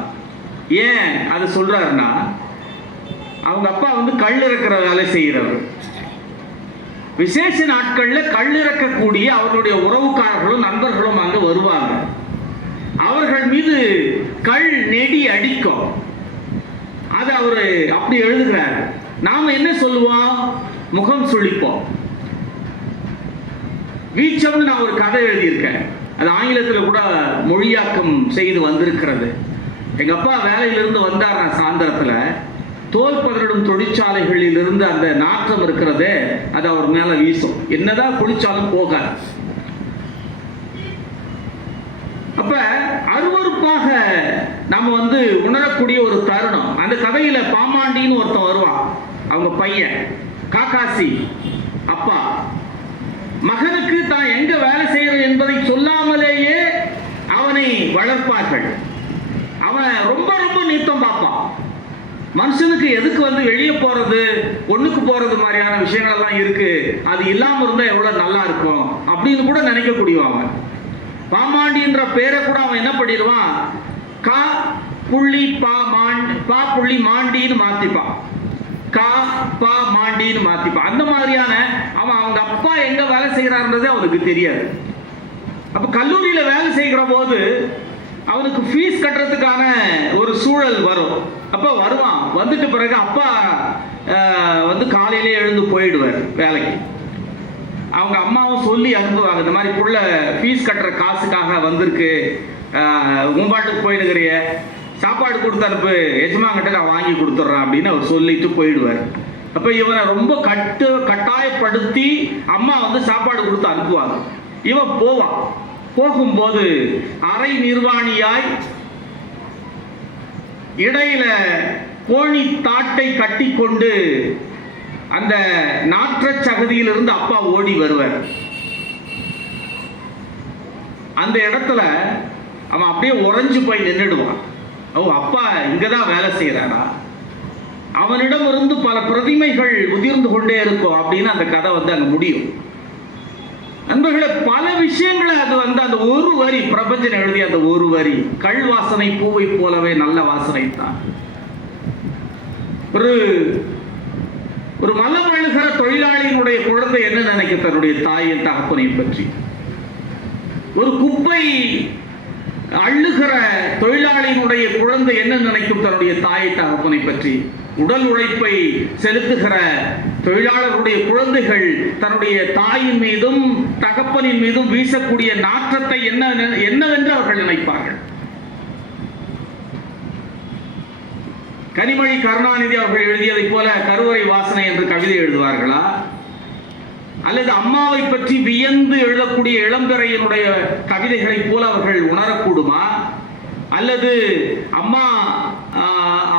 ஏன் அது சொல்றாருன்னா, அவங்க அப்பா வந்து கல் இறக்கிற வேலை செய்யறவர். விசேஷ நாட்கள்ல கல் இறக்கக்கூடிய அவர்களுடைய உறவுக்காரர்களும் நண்பர்களும் அங்க வருவாங்க. அவர்கள் மீது கல் நெடி அடிக்கும். அது அவரு அப்படி எழுதுகிறார். நாம என்ன சொல்லுவோம், முகம் சுளிப்போம். வீச்சம்னு நான் ஒரு கதை எழுதியிருக்கேன். அது ஆங்கிலத்தில் கூட மொழியாக்கம் செய்து வந்திருக்கிறது. எங்க அப்பா வேலையிலிருந்து வந்தார். நான் சாயந்தரத்தில் தோல் பதனிடும் தொழிற்சாலைகளில் இருந்து அந்த நாற்றம் இருக்கிறதே அது அவர் மேல வீசும். என்னதான் குளிச்சாலும் போகாது. அப்ப அருவருப்பாக நம்ம உணரக்கூடிய ஒரு தருணம். அந்த கதையில பாமாண்டின்னு ஒருத்தன் வருவான். அவங்க பையன் காக்காசி அப்பா மகனுக்கு தான் எங்க வேலை செய்யறது என்பதை சொல்லாமலேயே அவனை வளர்ப்பார்கள். அவன் ரொம்ப ரொம்ப நீத்தம் பார்ப்பான். மனுஷனுக்கு எதுக்கு வெளியே போறது, ஒண்ணுக்கு போறது மாதிரியான விஷயங்கள் எல்லாம் இருக்கு, அது இல்லாம இருந்தா எவ்வளவு நல்லா இருக்கும் அப்படின்னு கூட நினைக்கக்கூடியவன் அவன். பாமாண்டின்ற பேரை கூட அவன் என்ன பண்ணிடுவான், கா புள்ளி பா புள்ளி மாண்டின்னு மாத்திப்பான். கா பா மாண்டின்னு மாத்திப்பான். அந்த மாதிரியான அவன் அவங்க அப்பா எங்க வேலை செய்யறாருன்றதே அவனுக்கு தெரியாது. அப்ப கல்லூரியில வேலை செய்கிற போது அவனுக்கு ஃபீஸ் கட்டுறதுக்கான ஒரு சூழல் வரும். அப்ப வருவான். வந்துட்டு பிறகு அப்பா காலையிலே எழுந்து போயிடுவார் வேலைக்கு. அவங்க அம்மாவும் சொல்லி அனுப்புவாங்க, இந்த மாதிரி புள்ள ஃபீஸ் கட்டுற காசுக்காக வந்திருக்கு, உம்பாட்டுக்கு போயிடுகிறிய, சாப்பாடு கொடுத்து அனுப்பு, எஜமான்கிட்ட நான் வாங்கி கொடுத்துட்றேன் அப்படின்னு அவர் சொல்லிட்டு போயிடுவார். அப்ப இவனை ரொம்ப கட்டாயப்படுத்தி அம்மா சாப்பாடு கொடுத்து அனுப்புவாங்க. இவன் போவான். போகும்போது அரை நிர்வாணியாய் இடையில கோணி தாட்டை கட்டி கொண்டு அந்த நாற்றச் சகதியிலிருந்து அப்பா ஓடி வருவார். அந்த இடத்துல அவன் அப்படியே உறைஞ்சு போய் நின்றுடுவான். அப்பா இங்கதான் வேலை செய்யறாரா, அவனிடம் இருந்து பல பிரதிமைகள் உதிர்ந்து கொண்டே இருக்கும் அப்படின்னு அந்த கதை அங்க முடியும். நண்பர்களே, பல விஷயங்களை அது அந்த ஒரு வரி, பிரபஞ்சன் எழுதிய அந்த ஒரு வரி, கல் வாசனை பூவை போலவே நல்ல வாசனை தான். ஒரு மலம் அழுகிற தொழிலாளியினுடைய குழந்தை என்ன நினைக்க தன்னுடைய தாயின் தகப்பனை பற்றி? ஒரு குப்பை அள்ளுகிற தொழிலாளியினுடைய குழந்தை என்ன நினைக்கும் தன்னுடைய தாயை தகப்பனை பற்றி? உடல் உழைப்பை செலுத்துகிற தொழிலாளர்களுடைய குழந்தைகள் தன்னுடைய தாயின் மீதும் தகப்பனின் மீதும் வீசக்கூடிய நாற்றத்தை என்னவென்று அவர்கள் நினைப்பார்கள். கனிமொழி கருணாநிதி அவர்கள் எழுதியதை போல கருவறை வாசனை என்று கவிதை எழுதுவார்களா? அல்லது அம்மாவை பற்றி வியந்து எழுதக்கூடிய இளம்பிறையினுடைய கவிதைகளைப் போல அவர்கள் உணரக்கூடுமா? அல்லது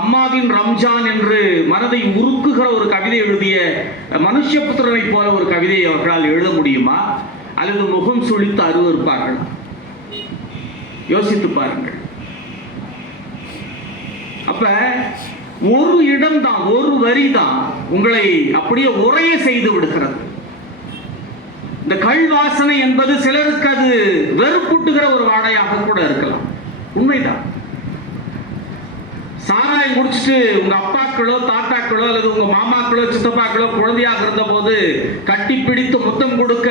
அம்மாவின் ரம்ஜான் என்று மனதை உருக்குகிற ஒரு கவிதை எழுதிய மனுஷபுத்திரனை போல ஒரு கவிதையை அவர்களால் எழுத முடியுமா? அல்லது முகம் சுளித்து அருவருப்பார்கள்? யோசித்து பாருங்கள். அப்ப ஒரு இடம் தான், ஒரு வரி தான் உங்களை அப்படியே உரைய செய்து விடுகிறது. இந்த கல் வாசனை என்பது சிலருக்கு அது வெறுப்பூட்டுகிற ஒரு வாடையாக கூட இருக்கலாம். உண்மைதான். சாராயம் குடிச்சிட்டு உங்க அப்பாக்களோ தாத்தாக்களோ அல்லது உங்க மாமாக்களோ சித்தப்பாக்களோ குழந்தையாக இருந்த போது கட்டி பிடித்து முத்தம் கொடுக்க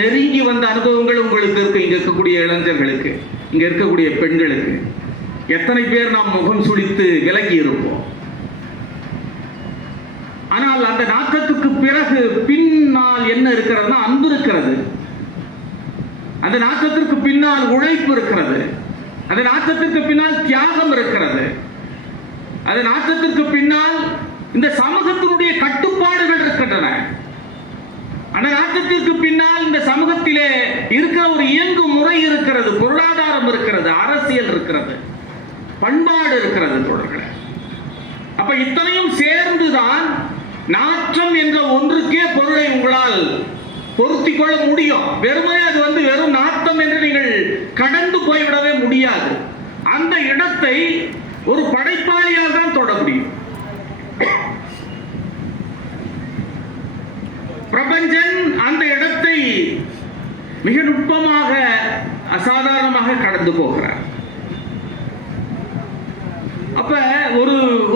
நெருங்கி வந்த அனுபவங்கள் உங்களுக்கு இருக்கு. இங்க இருக்கக்கூடிய இளைஞர்களுக்கு, இங்க இருக்கக்கூடிய பெண்களுக்கு எத்தனை பேர் நாம் முகம் சுளித்து விலகி இருப்போம். ஆனால் அந்த நாற்றத்துக்கு பிறகு பின்னால் என்ன இருக்கிறதுனா அன்பு இருக்கிறது. அந்த நாற்றத்திற்கு பின்னால் உழைப்பு இருக்கிறது. அந்த நாற்றத்திற்கு பின்னால் தியாகம் இருக்கிறது. அந்த நாற்றத்திற்கு பின்னால் இந்த சமூகத்தினுடைய கட்டுப்பாடுகள் இருக்கின்றன. அந்த நாற்றத்திற்கு பின்னால் இந்த சமூகத்திலே இருக்கிற ஒரு இயங்கு முறை இருக்கிறது, பொருளாதாரம் இருக்கிறது, அரசியல் இருக்கிறது, பண்பாடு இருக்கிறது தோழர்களே. அப்ப இத்தனையும் சேர்ந்துதான் நாற்றம் என்ற ஒன்றுக்கே பொருளை உங்களால் பொருத்திக் கொள்ள முடியும். வெறுமனே அது வெறும் நாட்டம் என்று நீங்கள் கடந்து போய்விடவே முடியாது. அந்த இடத்தை ஒரு படைப்பாளியால் தான் தொட முடியும். பிரபஞ்சன் அந்த இடத்தை மிக நுட்பமாக அசாதாரணமாக கடந்து போகிறார். அப்ப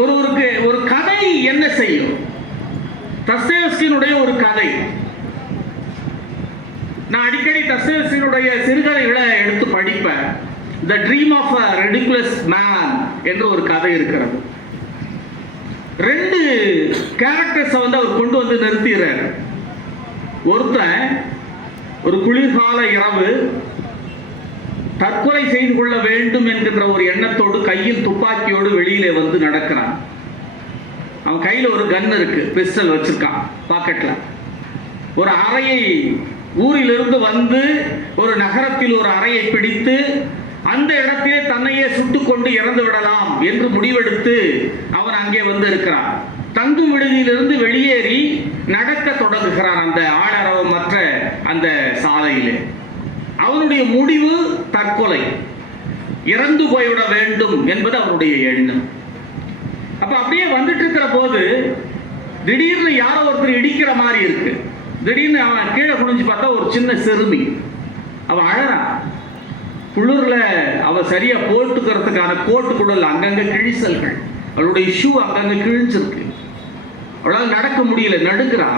ஒருவருக்கு ஒரு கதை என்ன செய்யும்? தஸ்தயேவ்ஸ்கியினுடைய ஒரு கதை, நான் அடிக்கடி தஸ்தயேவ்ஸ்கியினுடைய சிறுகதைகளை எடுத்து படிப்பேன். The dream of a ridiculous man என்ற ஒரு கதை இருக்கிறது. 2 கேரக்டர்ஸை வந்து அவர் கொண்டு வந்து நிறுத்துகிறார். ஒருத்தன் ஒரு குளிர்கால இரவு தற்கொலை செய்து கொள்ள வேண்டும் என்கின்ற ஒரு எண்ணத்தோடு கையில் துப்பாக்கியோடு வெளியிலே வந்து நடக்கிறான். அவன் கையில் ஒரு கன் இருக்கு, பிஸ்டல் வச்சிருக்கான் பாக்கெட்ல. ஒரு அறையை ஊரிலிருந்து வந்து ஒரு நகரத்தில் ஒரு அறையை பிடித்து அந்த இடத்திலே தன்னையே சுட்டுக்கொண்டு இறந்து விடலாம் என்று முடிவெடுத்து அவன் அங்கே வந்து இருக்கிறான். தங்கும் விடுதியிலிருந்து வெளியேறி நடக்க தொடங்குகிறான் அந்த ஆளரவமற்ற அந்த சாலையிலே. அவனுடைய முடிவு தற்கொலை, இறந்து போய்விட வேண்டும் என்பது அவனுடைய எண்ணம். அப்ப அப்படியே வந்துட்டு இருக்கிற போது திடீர்னு யாரோ ஒருத்தர் இடிக்கிற மாதிரி இருக்கு. திடீர்னு அவன் கீழே குனிஞ்சு பார்த்தா ஒரு சின்ன சிறுமி. அவன் அழறான். குளிர்ல அவ சரியா போட்டுக்கிறதுக்கான கோட்டு கூட இல்லை, அங்கங்க கிழிசல்கள். அவளுடைய ஷூ அங்கங்க கிழிஞ்சிருக்கு. அவளால் நடக்க முடியல, நடுங்கிறா.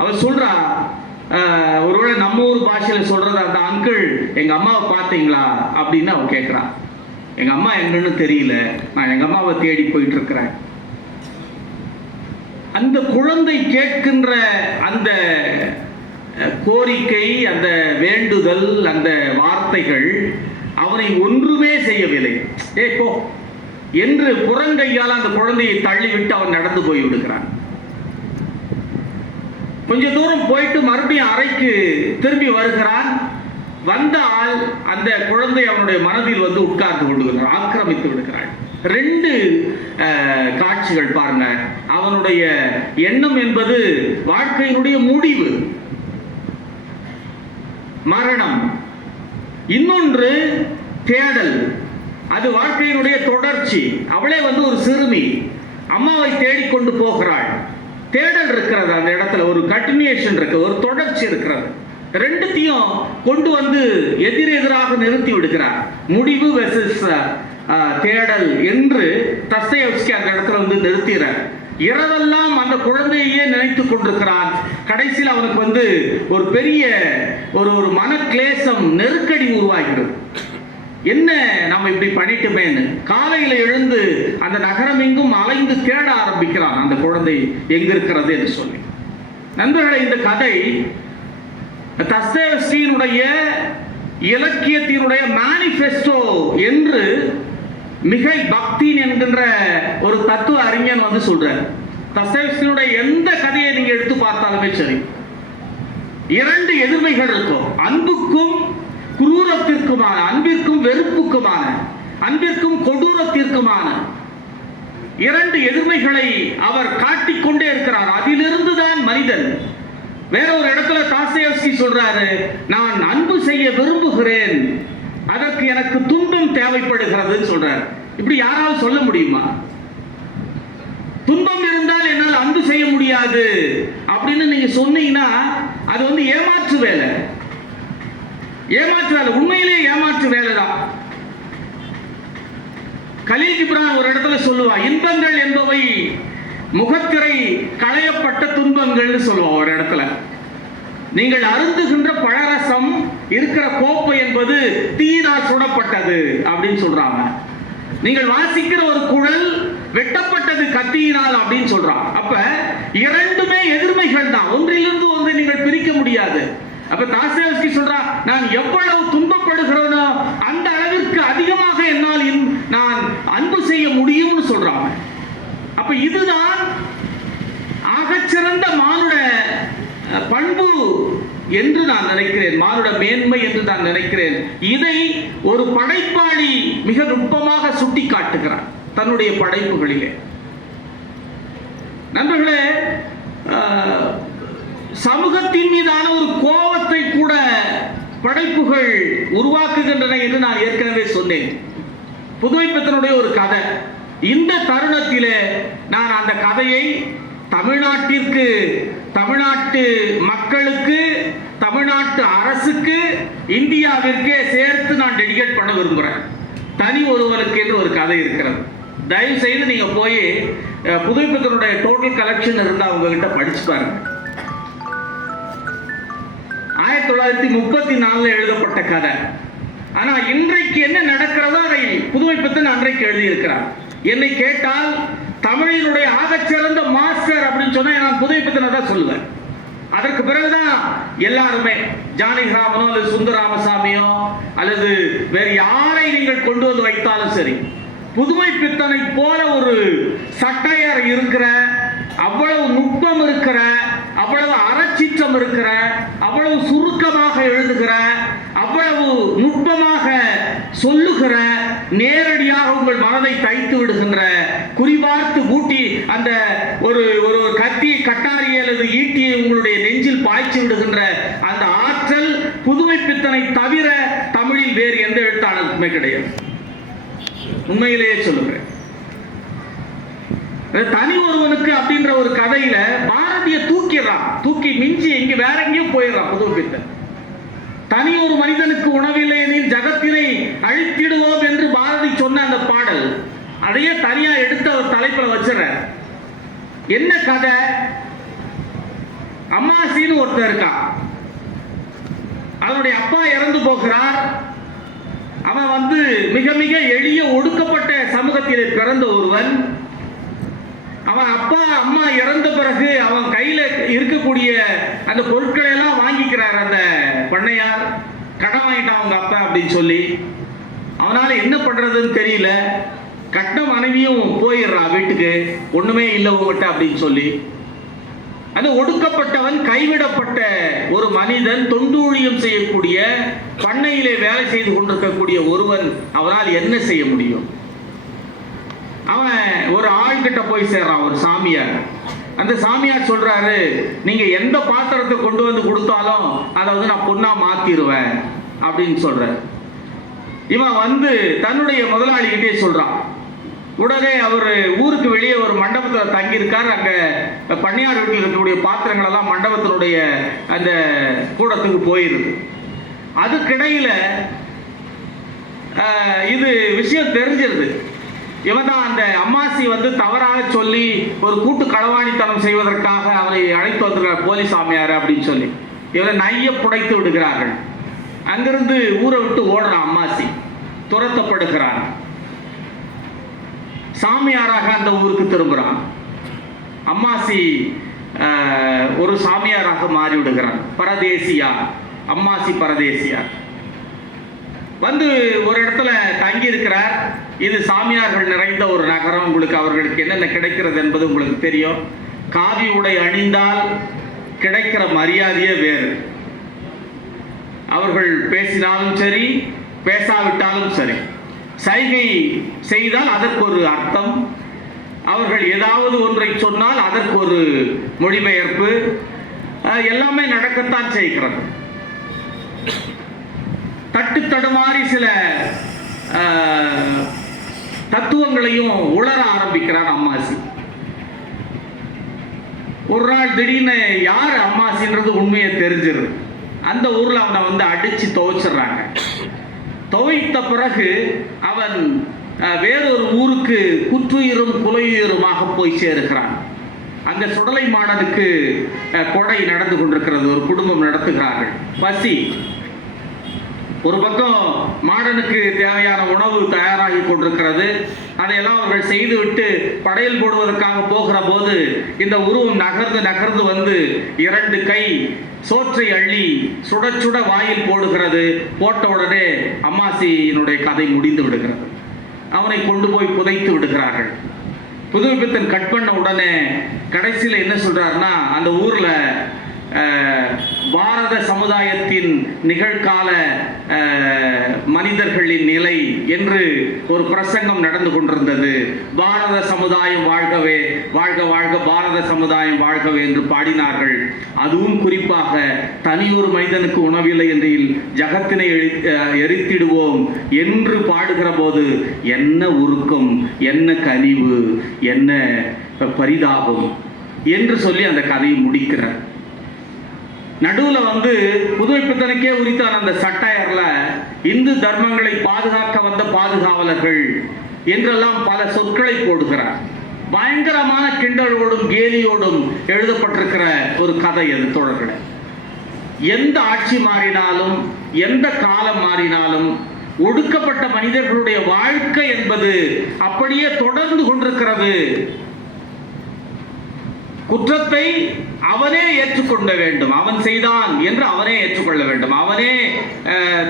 அவள் சொல்றா, ஒருவேளை நம்ம ஊர் பாஷையில சொல்றது, அந்த அங்கிள் எங்க அம்மாவை பார்த்தீங்களா அப்படின்னு அவன் கேட்கிறான். எங்க அம்மா எங்கன்னு தெரியல, நான் எங்க அம்மாவை தேடி போயிட்டு இருக்கிறேன். அந்த குழந்தை கேட்கின்ற அந்த கோரிக்கை, அந்த வேண்டுதல், அந்த வார்த்தைகள் அவனை ஒன்றுமே செய்யவில்லை. போ என்று புறங்கையால் அந்த குழந்தையை தள்ளிவிட்டு அவன் நடந்து போய் விடுகிறான். கொஞ்ச தூரம் போயிட்டு மறுபடியும் அறைக்கு திரும்பி வருகிறான். வந்த ஆள் அந்த குழந்தை அவனுடைய மனதில் வந்து உட்கார்ந்து கொண்டு ஆக்கிரமித்து விடுகிறாள். 2 காட்சிகள் பாருங்க. அவனுடைய எண்ணம் என்பது வாழ்க்கையினுடைய முடிவு, மரணம். இன்னொன்று தேடல், அது வாழ்க்கையினுடைய தொடர்ச்சி. அவளே வந்து ஒரு சிறுமி, அம்மாவை தேடிக்கொண்டு போகிறாள். தேடல் இருக்கிறது அந்த இடத்துல, ஒரு கண்டினியூஷன் இருக்கு, ஒரு தொடர்ச்சி இருக்கிறது. 2த்தையும் கொண்டு வந்து எதிரெதிராக நிறுத்தி விடுகிறார். முடிவு வெர்சஸ் தேடல் என்று தஸ்தயேவ்ஸ்கி அந்த இடத்துல வந்து நிறுத்துகிறார். இரவெல்லாம் அந்த குழந்தையே நினைத்துக் கொண்டிருக்கிறான். கடைசியில் அவனுக்கு வந்து ஒரு பெரிய ஒரு மன கிளேசம், நெருக்கடி உருவாகிறது. என்ன நம்ம இப்படி பண்ணிட்டுமேன்னு காலையில் எழுந்து அந்த நகரம் எங்கும் அலைந்து தேட ஆரம்பிக்கிறான் அந்த குழந்தை எங்க இருக்கிறது என்று சொல்லி. நண்பர்களே, இந்த கதை தஸ்தயேவ்ஸ்கியினுடைய இலக்கியத்தினுடைய மேனிஃபெஸ்டோ என்று மிகைல் பக்தின் என்கின்ற ஒரு தத்துவ அறிஞன் வந்து சொல்றார். தஸ்தயேவ்ஸ்கியினுடைய எந்த கதையை நீங்க எடுத்து பார்த்தாலுமே சரி, 2 எதிர்மைகள் இருக்கும். அன்புக்கும் குரூரத்திற்குமான, அன்பிற்கும் வெறுப்புக்குமான, அன்பிற்கும் கொடூரத்திற்குமான 2 எதிர்மைகளை அவர் காட்டிக்கொண்டே இருக்கிறார். அதிலிருந்து தான் மனிதன். வேற ஒரு இடத்துல தஸ்தயேவ்ஸ்கி சொல்றாரு, நான் அன்பு செய்ய விரும்புகிறேன், அதற்கு எனக்கு துன்பம் தேவைப்படுகிறது சொல்றார். இப்படி யாராவது சொல்ல முடியுமா? துன்பம் இருந்தால் என்னால் அன்பு செய்ய முடியாது அப்படின்னு நீங்க சொன்னீங்கன்னா அது வந்து ஏமாற்று வேலை. ஏமாற்று வேலை, உண்மையிலே ஏமாற்று வேலை தான். கலீல் கிப்ரான் ஒரு இடத்துல சொல்லுவா, இன்பங்கள் என்பவை முகத்திரை களையப்பட்ட துன்பங்கள்னு சொல்லுவோம். ஒரு இடத்துல நீங்கள் அருந்துகின்ற பழரசம் இருக்கிற கோப்பை என்பது தீயினால் சுடப்பட்டது அப்படின்னு சொல்றாங்க. நீங்கள் வாசிக்கிற ஒரு குழல் வெட்டப்பட்டது கத்தியினால் அப்படின்னு சொல்றாங்க. அப்ப 2மே எதிர்மைகள் தான், ஒன்றிலிருந்து ஒன்றை நீங்கள் பிரிக்க முடியாது. அப்ப தஸ்தயேவ்ஸ்கி சொல்றா, நான் எவ்வளவு துன்பப்படுகிறேனோ அந்த அளவிற்கு அதிகமாக என்னால் நான் அன்பு செய்ய முடியும்னு சொல்றாங்க. அப்ப இதுதான் ஆகச்சிறந்த மானுட பண்பு என்று நான் நினைக்கிறேன், மானுட மேன்மை என்று நான் நினைக்கிறேன். இதை ஒரு படைப்பாளி மிக நுட்பமாக சுட்டி காட்டுகிறார் தன்னுடைய படைப்புகளிலே. நண்பர்களே, சமூகத்தின் மீதான ஒரு கோபத்தை கூட படைப்புகள் உருவாக்குகின்றன என்று நான் ஏற்கனவே சொன்னேன். புதுமைப்பித்தனுடைய ஒரு கதை. இந்த தருணத்திலே நான் அந்த கதையை தமிழ்நாட்டிற்கு, தமிழ்நாட்டு மக்களுக்கு, தமிழ்நாட்டு அரசுக்கு, இந்தியாவிற்கே சேர்த்து நான் டெடிகேட் பண்ண விரும்புகிறேன். தனி ஒருவனுக்கு என்று ஒரு கதை இருக்கிறது. தயவு செய்து நீங்க போய் புதுமைப்பித்தனுடைய டோட்டல் கலெக்ஷன் இருந்தால் உங்ககிட்ட படிச்சு பாருங்க. 1934 எழுதப்பட்ட கதை. ஆனா இன்றைக்கு என்ன நடக்கிறதோ அதை புதுமைப்பித்தன் அன்றைக்கு எழுதியிருக்கிறார். என்னை கேட்டால் தமிழினுடைய ஆகச்சிறந்த மாஸ்டர் அப்படின்னு சொன்னா நான் புதுமைப்பித்தனை தான் சொல்லுவேன். அதற்கு பிறகுதான் எல்லாருமே ஜானகிராமனோ அல்லது சுந்தரராமசாமியோ அல்லது வேறு யாரை நீங்கள் கொண்டு வந்து வைத்தாலும் சரி, புதுமைப்பித்தனை போல ஒரு சட்டையர் இருக்கிற, அவ்வளவு நுட்பம் இருக்கிற, அவ்வளவு அறச்சீற்றம் இருக்கிற, அவ்வளவு சுருக்கமாக எழுதுகிற, அவ்வளவு நுட்பமாக சொல்லுகிற, நேரடியாக உங்கள் மனதை தைத்து விடுகின்ற, குறிபார்த்து பூட்டி அந்த ஒரு ஒரு கத்தி கட்டாரியை அல்லது ஈட்டியை உங்களுடைய நெஞ்சில் பாய்ச்சி விடுகின்ற அந்த ஆற்றல் புதுமைப்பித்தனை தவிர தமிழில் வேறு எந்த எழுத்தாளருக்குமே கிடையாது. உண்மையிலேயே சொல்லுகிறேன். தனி ஒருவனுக்கு அப்படின்ற ஒரு கதையில பாரதிய தூக்கி மிஞ்சி எங்க வேற எங்கேயும் போயிடறான் புதுமைப்பித்தன். தனி ஒரு மனிதனுக்கு உணவில்லை எனில் ஜகத்தினை அழித்திடுவோம் என்று பாரதி சொன்ன அந்த பாடல், அதையே தனியா எடுத்து ஒரு தலைப்புல வச்சிட. என்ன கதை? அம்மாசின்னு ஒருத்தர் இருக்கான். அவனுடைய அப்பா இறந்து போகிறார். அவன் மிக மிக எளிய ஒடுக்கப்பட்ட சமூகத்திலே பிறந்த ஒருவன். அவன் அப்பா அம்மா இறந்த பிறகு அவன் கையில இருக்கக்கூடிய அந்த பொருட்களை எல்லாம் வாங்கிக்கிறார் அந்த பண்ணையார். கடன் வாங்கிட்டான் அவங்க அப்பா அப்படின்னு சொல்லி. அவனால என்ன பண்றதுன்னு தெரியல. கட்ட மனைவியும் போயிடுறான் வீட்டுக்கு, ஒண்ணுமே இல்லை உங்ககிட்ட அப்படின்னு சொல்லி. அந்த ஒடுக்கப்பட்டவன், கைவிடப்பட்ட ஒரு மனிதன், தொண்டூழியம் செய்யக்கூடிய, பண்ணையிலே வேலை செய்து கொண்டிருக்கக்கூடிய ஒருவன், அவனால் என்ன செய்ய முடியும்? அவன் ஒரு ஆள்கிட்ட போய் சேர்றான், ஒரு சாமியார். அந்த சாமியார் சொல்றாரு, நீங்க எந்த பாத்திரத்தை கொண்டு வந்து கொடுத்தாலும் அதை நான் பொண்ணா மாத்திடுவேன் அப்படின்னு சொல்ற. இவன் தன்னுடைய முதலாளிகிட்டே சொல்றான். உடனே அவர் ஊருக்கு வெளியே ஒரு மண்டபத்தில் தங்கியிருக்கார். அங்கே பண்ணையார் வீட்டில் இருக்கக்கூடிய பாத்திரங்கள் எல்லாம் மண்டபத்தினுடைய அந்த கூடத்துக்கு போயிருது. அதுக்கிடையில் இது விஷயம் தெரிஞ்சிருது. இவன் தான் அந்த அம்மாசி தவறாக சொல்லி ஒரு கூட்டு களவாணித்தனம் செய்வதற்காக அவரை அழைத்து வந்திருக்கிறார் போலி சாமியார் அப்படின்னு சொல்லி. இவரை நைய புடைத்து விடுகிறார்கள். அங்கிருந்து ஊரை விட்டு ஓடுறான் அம்மாசி, துரத்தப்படுகிறான். சாமியாராக அந்த ஊருக்கு திரும்புகிறான். அம்மாசி ஒரு சாமியாராக மாறிவிடுகிறான். பரதேசியா, அம்மாசி பரதேசியா. ஒரு இடத்துல தங்கி இருக்கிறார். இது சாமியார்கள் நிறைந்த ஒரு நகரம். அவர்களுக்கு என்னென்ன கிடைக்கிறது என்பது உங்களுக்கு தெரியும். காவி உடை அணிந்தால் கிடைக்கிற மரியாதையே வேறு. அவர்கள் பேசினாலும் சரி, பேசாவிட்டாலும் சரி, சைகை செய்தால் அதற்கு ஒரு அர்த்தம், அவர்கள் ஏதாவது ஒன்றை சொன்னால் அதற்கு ஒரு மொழிபெயர்ப்பு, எல்லாமே நடக்கத்தான் செய்கிறது. தட்டு தடுமாறி சில தத்துவங்களையும் உளர ஆரம்பிக்கிறார் அம்மாசி. ஒரு நாள் திடீர்னு யார் அம்மாசின்றது உண்மையை தெரிஞ்சிருது. அந்த ஊர்ல அவனை அடிச்சு துவைச்சிடுறாங்க. துவைத்த பிறகு அவன் வேறொரு ஊருக்கு குற்றுயிரும் குலையுயிருமாக போய் சேருகிறான். அங்க சுடலை மாடனுக்கு கொடை நடந்து கொண்டிருக்கிறது. ஒரு குடும்பம் நடத்துகிறார்கள். பசி. ஒரு பக்கம் மாடனுக்கு தேவையான உணவு தயாராகி கொண்டிருக்கிறது. அதையெல்லாம் அவர்கள் செய்துவிட்டு படையல் போடுவதற்காக போகிற போது இந்த உருவம் நகர்ந்து நகர்ந்து 2 கை சோற்றை அள்ளி சுட சுட வாயில் போடுகிறது. போட்ட உடனே அம்மாசியினுடைய கதை முடிந்து விடுகிறது. அவனை கொண்டு போய் புதைத்து விடுகிறார்கள். புதுமைப்பித்தன் கட் பண்ண உடனே கடைசியில் என்ன சொல்றாருன்னா, அந்த ஊர்ல பாரத சமுதாயத்தின் நிகழ்கால மனிதர்களின் நிலை என்று ஒரு பிரசங்கம் நடந்து கொண்டிருந்தது. பாரத சமுதாயம் வாழ்கவே, வாழ்க வாழ்க பாரத சமுதாயம் வாழ்கவே என்று பாடினார்கள். அதுவும் குறிப்பாக தனியொரு மனிதனுக்கு உணவில்லை என்றில் ஜகத்தினை எரித்திடுவோம் என்று பாடுகிற போது என்ன உருக்கம், என்ன கனிவு, என்ன பரிதாபம் என்று சொல்லி அந்த கதையை முடிக்கிறார். நடுவுல புதுமைப்பித்தனுக்கே உரித்தான அந்த சட்டையர்ல இந்து தர்மங்களை பாதுகாக்க வந்த பாதுகாவலர்கள் என்றெல்லாம் பல சொற்களை போடுகிறார். பயங்கரமான கிண்டலோடும் கேலியோடும் எழுதப்பட்டிருக்கிற ஒரு கதை அது தோழர்களே. எந்த ஆட்சி மாறினாலும், எந்த காலம் மாறினாலும் ஒடுக்கப்பட்ட மனிதர்களுடைய வாழ்க்கை என்பது அப்படியே தொடர்ந்து கொண்டிருக்கிறது குற்றத்தை அவனே ஏற்றுக்கொள்ள வேண்டும். அவன் செய்தான் என்று அவனே ஏற்றுக்கொள்ள வேண்டும். அவனே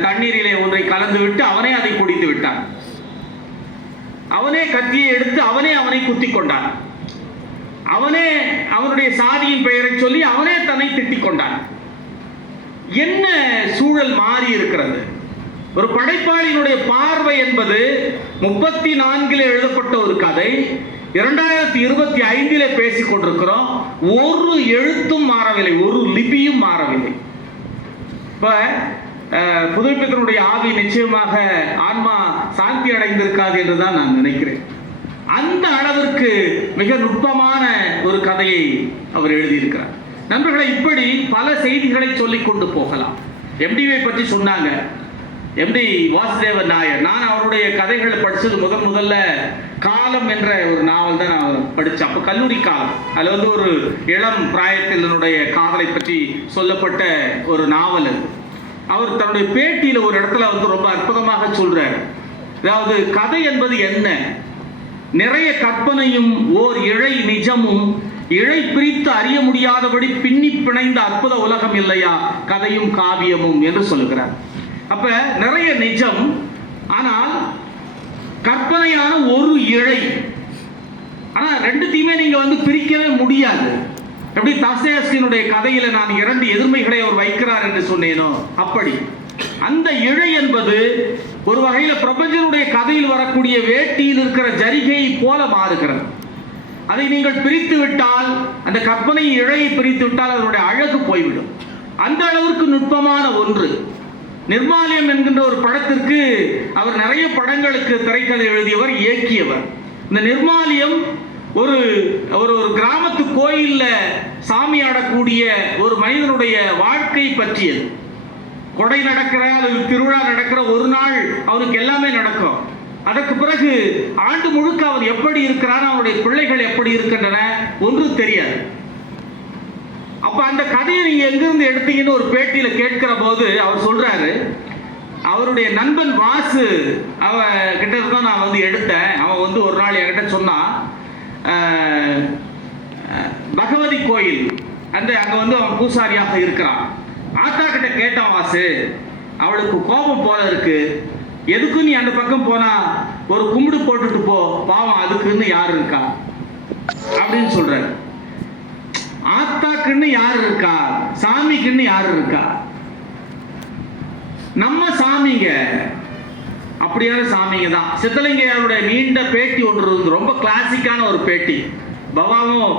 தண்ணீரிலே ஒன்றை கலந்து விட்டு அவனே அதை குடித்து விட்டான். அவனே கத்தியை எடுத்து அவனே அவனை குத்தி கொண்டான். அவனே அவனுடைய சாதியின் பெயரை சொல்லி அவனே தன்னை திட்டிக் கொண்டான். என்ன சூழல் மாறி இருக்கிறது? ஒரு படைப்பாளியினுடைய பார்வை என்பது 34 எழுதப்பட்ட ஒரு கதை, 2025 பேசிக் கொண்டிருக்கிறோம். ஒரு எழுத்தும் மாறவில்லை, ஒரு லிபியும் மாறவில்லை. இப்ப புதுப்பித்தனுடைய ஆவி நிச்சயமாக ஆன்மா சாந்தி அடைந்திருக்காது என்றுதான் நான் நினைக்கிறேன். அந்த அளவிற்கு மிக நுட்பமான ஒரு கதையை அவர் எழுதியிருக்கிறார். நண்பர்களை, இப்படி பல செய்திகளை சொல்லிக் கொண்டு போகலாம். எம்டிவை பற்றி சொன்னாங்க, எம்டி வாசுதேவன் நாயர். நான் அவருடைய கதைகளை படித்தது முதல்ல காலம் என்ற ஒரு நாவல் தான் நான் படித்தேன். அப்போ கல்லூரி காலம். அதில் ஒரு இளம் பிராயத்தில் என்னுடைய காதலை பற்றி சொல்லப்பட்ட ஒரு நாவல் அது. அவர் தன்னுடைய பேட்டியில் ஒரு இடத்துல ரொம்ப அற்புதமாக சொல்றார். அதாவது கதை என்பது என்ன? நிறைய கற்பனையும் ஓர் இழை நிஜமும் இழை பிரித்து அறிய முடியாதபடி பின்னி பிணைந்த அற்புத உலகம் இல்லையா கதையும் காவியமும் என்று சொல்லுகிறார். அப்ப நிறைய நிஜம், ஆனால் கற்பனையான ஒரு இழை. ஆனா ரெண்டுத்தையுமே நீங்க பிரிக்கவே முடியாது. எப்படி தாஸ்தேவ்ஸ்கியினுடைய கதையில நான் 2 எதிர்மைகளை அவர் வைக்கிறார் என்று சொன்னேனோ அப்படி அந்த இழை என்பது ஒரு வகையில பிரபஞ்சனுடைய கதையில் வரக்கூடிய வேட்டியில் இருக்கிற ஜரிகையை போல மாறுகிறது. அதை நீங்கள் பிரித்து விட்டால், அந்த கற்பனை இழையை பிரித்து விட்டால் அதனுடைய அழகு போய்விடும். அந்த அளவிற்கு நுட்பமான ஒன்று. நிர்மாலயம் என்கின்ற ஒரு படத்திற்கு அவர் நிறைய படங்களுக்கு திரைக்கதை எழுதியவர், இயக்கியவர். இந்த நிர்மாலயம் ஒரு ஒரு கிராமத்து கோயில்ல சாமி ஆடக்கூடிய ஒரு மனிதனுடைய வாழ்க்கை பற்றியது. கொடை நடக்கிற அல்லது திருவிழா நடக்கிற ஒரு நாள் அவனுக்கு எல்லாமே நடக்கும். அதற்கு பிறகு ஆண்டு முழுக்க அவன் எப்படி இருக்கிறான், அவனுடைய பிள்ளைகள் எப்படி இருக்கின்றன ஒன்றும் தெரியாது. அப்ப அந்த கதையை நீங்க எங்கிருந்து எடுத்தீங்கன்னு ஒரு பேட்டியில கேட்கிற போது அவர் சொல்றாரு, அவருடைய நண்பன் வாசு அவ கிட்ட இருந்தா நான் எடுத்தேன். அவன் ஒரு நாள் என்கிட்ட சொன்னா, பகவதி கோயில் அங்க அவன் பூசாரியாக இருக்கிறான். ஆத்தா கிட்ட கேட்டான் வாசு, அவளுக்கு கோபம் போல இருக்கு, எதுக்கு நீ அந்த பக்கம் போனா ஒரு கும்பிடு போட்டுட்டு போ, பாவம் அதுக்குன்னு யாரு இருக்கா அப்படின்னு சொல்றாரு. ஆத்தாக்குன்னு யாரு இருக்கா, சாமிக்குன்னு யாரு இருக்கா? நம்ம சாமிங்க அப்படியான சாமிங்க தான். சித்தலிங்கையாருடைய நீண்ட பேட்டி ஒன்று இருந்து, ரொம்ப கிளாசிக்கான ஒரு பேட்டி. பவாவும்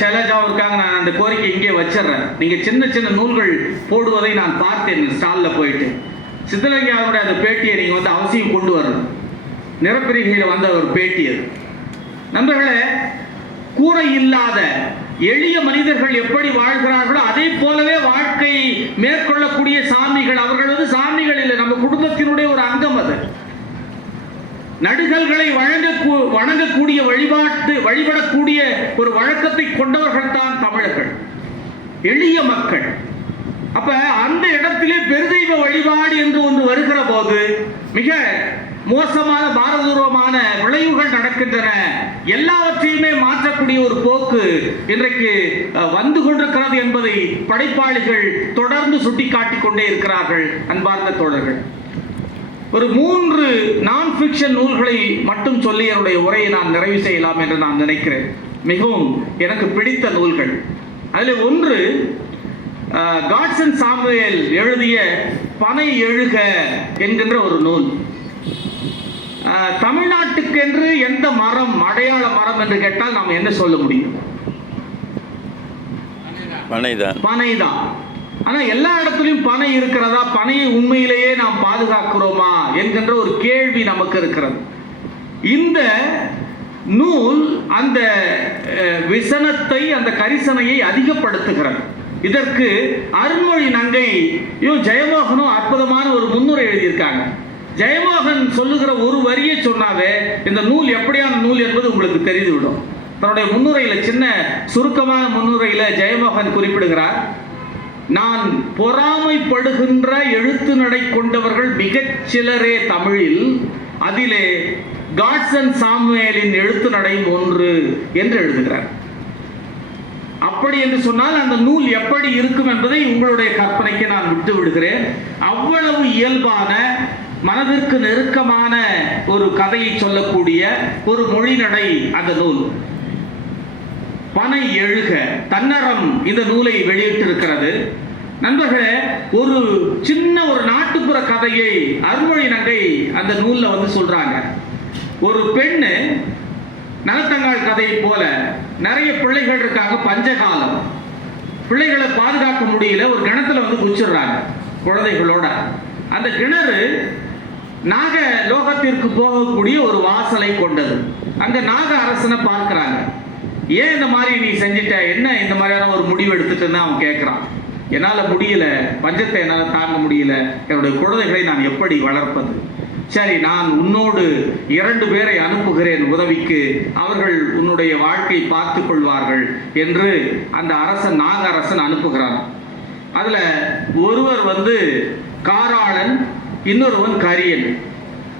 ஷைலஜாவும் இருக்காங்க. நான் அந்த கோரிக்கை இங்கே வச்சிடறேன். நீங்க சின்ன சின்ன நூல்கள் போடுவதை நான் பார்த்தேன் ஸ்டால்ல போயிட்டு. சித்தலிங்கையாருடைய அந்த பேட்டியை நீங்க அவசியம் கொண்டு வரணும். நிறப்பிரிகையில் வந்த ஒரு பேட்டி அது. நண்பர்களே, கூரை இல்லாத எளிய மனிதர்கள் எப்படி வாழ்கிறார்களோ அதே போலவே வாழ்க்கை மேற்கொள்ளக்கூடிய சாமிகள். அவர்கள் சாமிகள் இல்லை, நம்ம குடும்பத்தினுடைய ஒரு அங்கம். அது நடுகல்களை வணங்கக்கூடிய வழிபடக்கூடிய ஒரு வழக்கத்தை கொண்டவர்கள் தான் தமிழர்கள், எளிய மக்கள். அப்ப அந்த இடத்திலே பெருதெய்வ வழிபாடு என்று ஒன்று வருகிற போது மிக மோசமான பாரதூரமான விளைவுகள் நடக்கின்றன. எல்லாவற்றையுமே மாற்றக்கூடிய ஒரு போக்கு இன்றைக்கு வந்து கொண்டிருக்கிறது என்பதை படைப்பாளிகள் தொடர்ந்து சுட்டிக்காட்டிக் கொண்டே இருக்கிறார்கள். அன்பார்ந்த தோழர்கள், ஒரு 3 நான் ஃபிக்ஷன் நூல்களை மட்டும் சொல்லி என்னுடைய உரையை நான் நிறைவு செய்யலாம் என்று நான் நினைக்கிறேன். மிகவும் எனக்கு பிடித்த நூல்கள். அதில் ஒன்று காட்சன் சாமுவேல் எழுதிய பனை எழுக என்கின்ற ஒரு நூல். தமிழ்நாட்டுக்கென்று எந்த மரம் அடையாள மரம் என்று கேட்டால் நாம் என்ன சொல்ல முடியும்? பனைதான். ஆனா எல்லா இடத்துலையும் பனை இருக்கிறதா? பனையை உண்மையிலேயே நாம் பாதுகாக்கிறோமா என்கின்ற ஒரு கேள்வி நமக்கு இருக்கிறது. இந்த நூல் அந்த விசனத்தை, அந்த கரிசனையை அதிகப்படுத்துகிறது. இதற்கு அருண்மொழி நங்கையும் ஜெயமோகனும் அற்புதமான ஒரு முன்னுரை எழுதியிருக்காங்க. ஜெயமோகன் சொல்லுகிற ஒரு வரியை சொன்னாவே இந்த நூல் எப்படியான நூல் என்பது உங்களுக்கு தெரிந்துவிடும். தன்னுடைய முன்னுரையில, சின்ன சுருக்கமான முன்னுரையில ஜெயமோகன் குறிப்பிடுகிறார், நான் பொறாமைப்படுகின்ற எழுத்து நடை கொண்டவர்கள் மிகச் சிலரே தமிழில், அதிலே காட்சன் சாமுவேலின் எழுத்து நடையும் ஒன்று என்று எழுதுகிறார். அப்படி என்று சொன்னால் அந்த நூல் எப்படி இருக்கும் என்பதை உங்களுடைய கற்பனைக்கு நான் விட்டு விடுகிறேன். அவ்வளவு இயல்பான, மனதிற்கு நெருக்கமான ஒரு கதையை சொல்லக்கூடிய ஒரு மொழிநடை அந்த நூல். பனை எழுக தன்னறம் இந்த நூலை வெளியிட்டிருக்கிறது. நண்பர்களே, ஒரு சின்ன ஒரு நாட்டுப்புற கதையை அருள்மொழி நங்கை அந்த நூல்ல சொல்றாங்க. ஒரு பெண்ணு, நலத்தங்காள் கதையை போல நிறைய பிள்ளைகள் இருக்காங்க, பஞ்சகாலம், பிள்ளைகளை பாதுகாக்க முடியல, ஒரு கிணத்துல குச்சிடுறாங்க குழந்தைகளோட. அந்த கிணறு நாக லோகத்திற்கு போகக்கூடிய ஒரு வாசலை கொண்டது. அங்க நாக அரசனை பார்க்கிறாங்க. ஏன் இந்த மாதிரி நீ செஞ்சிட்ட, என்ன இந்த மாதிரியான ஒரு முடிவு எடுத்துட்டுன்னு அவன் கேட்கிறான். என்னால் முடியல, பஞ்சத்தை என்னால் தாங்க முடியல, என்னுடைய குழந்தைகளை நான் எப்படி வளர்ப்பது? சரி, நான் உன்னோடு 2 பேரை அனுப்புகிறேன் உதவிக்கு, அவர்கள் உன்னுடைய வாழ்க்கை பார்த்து கொள்வார்கள் என்று அந்த அரசன், நாக அரசன் அனுப்புகிறான். அதுல ஒருவர் காராளன், இன்னொருவன் கரியன்.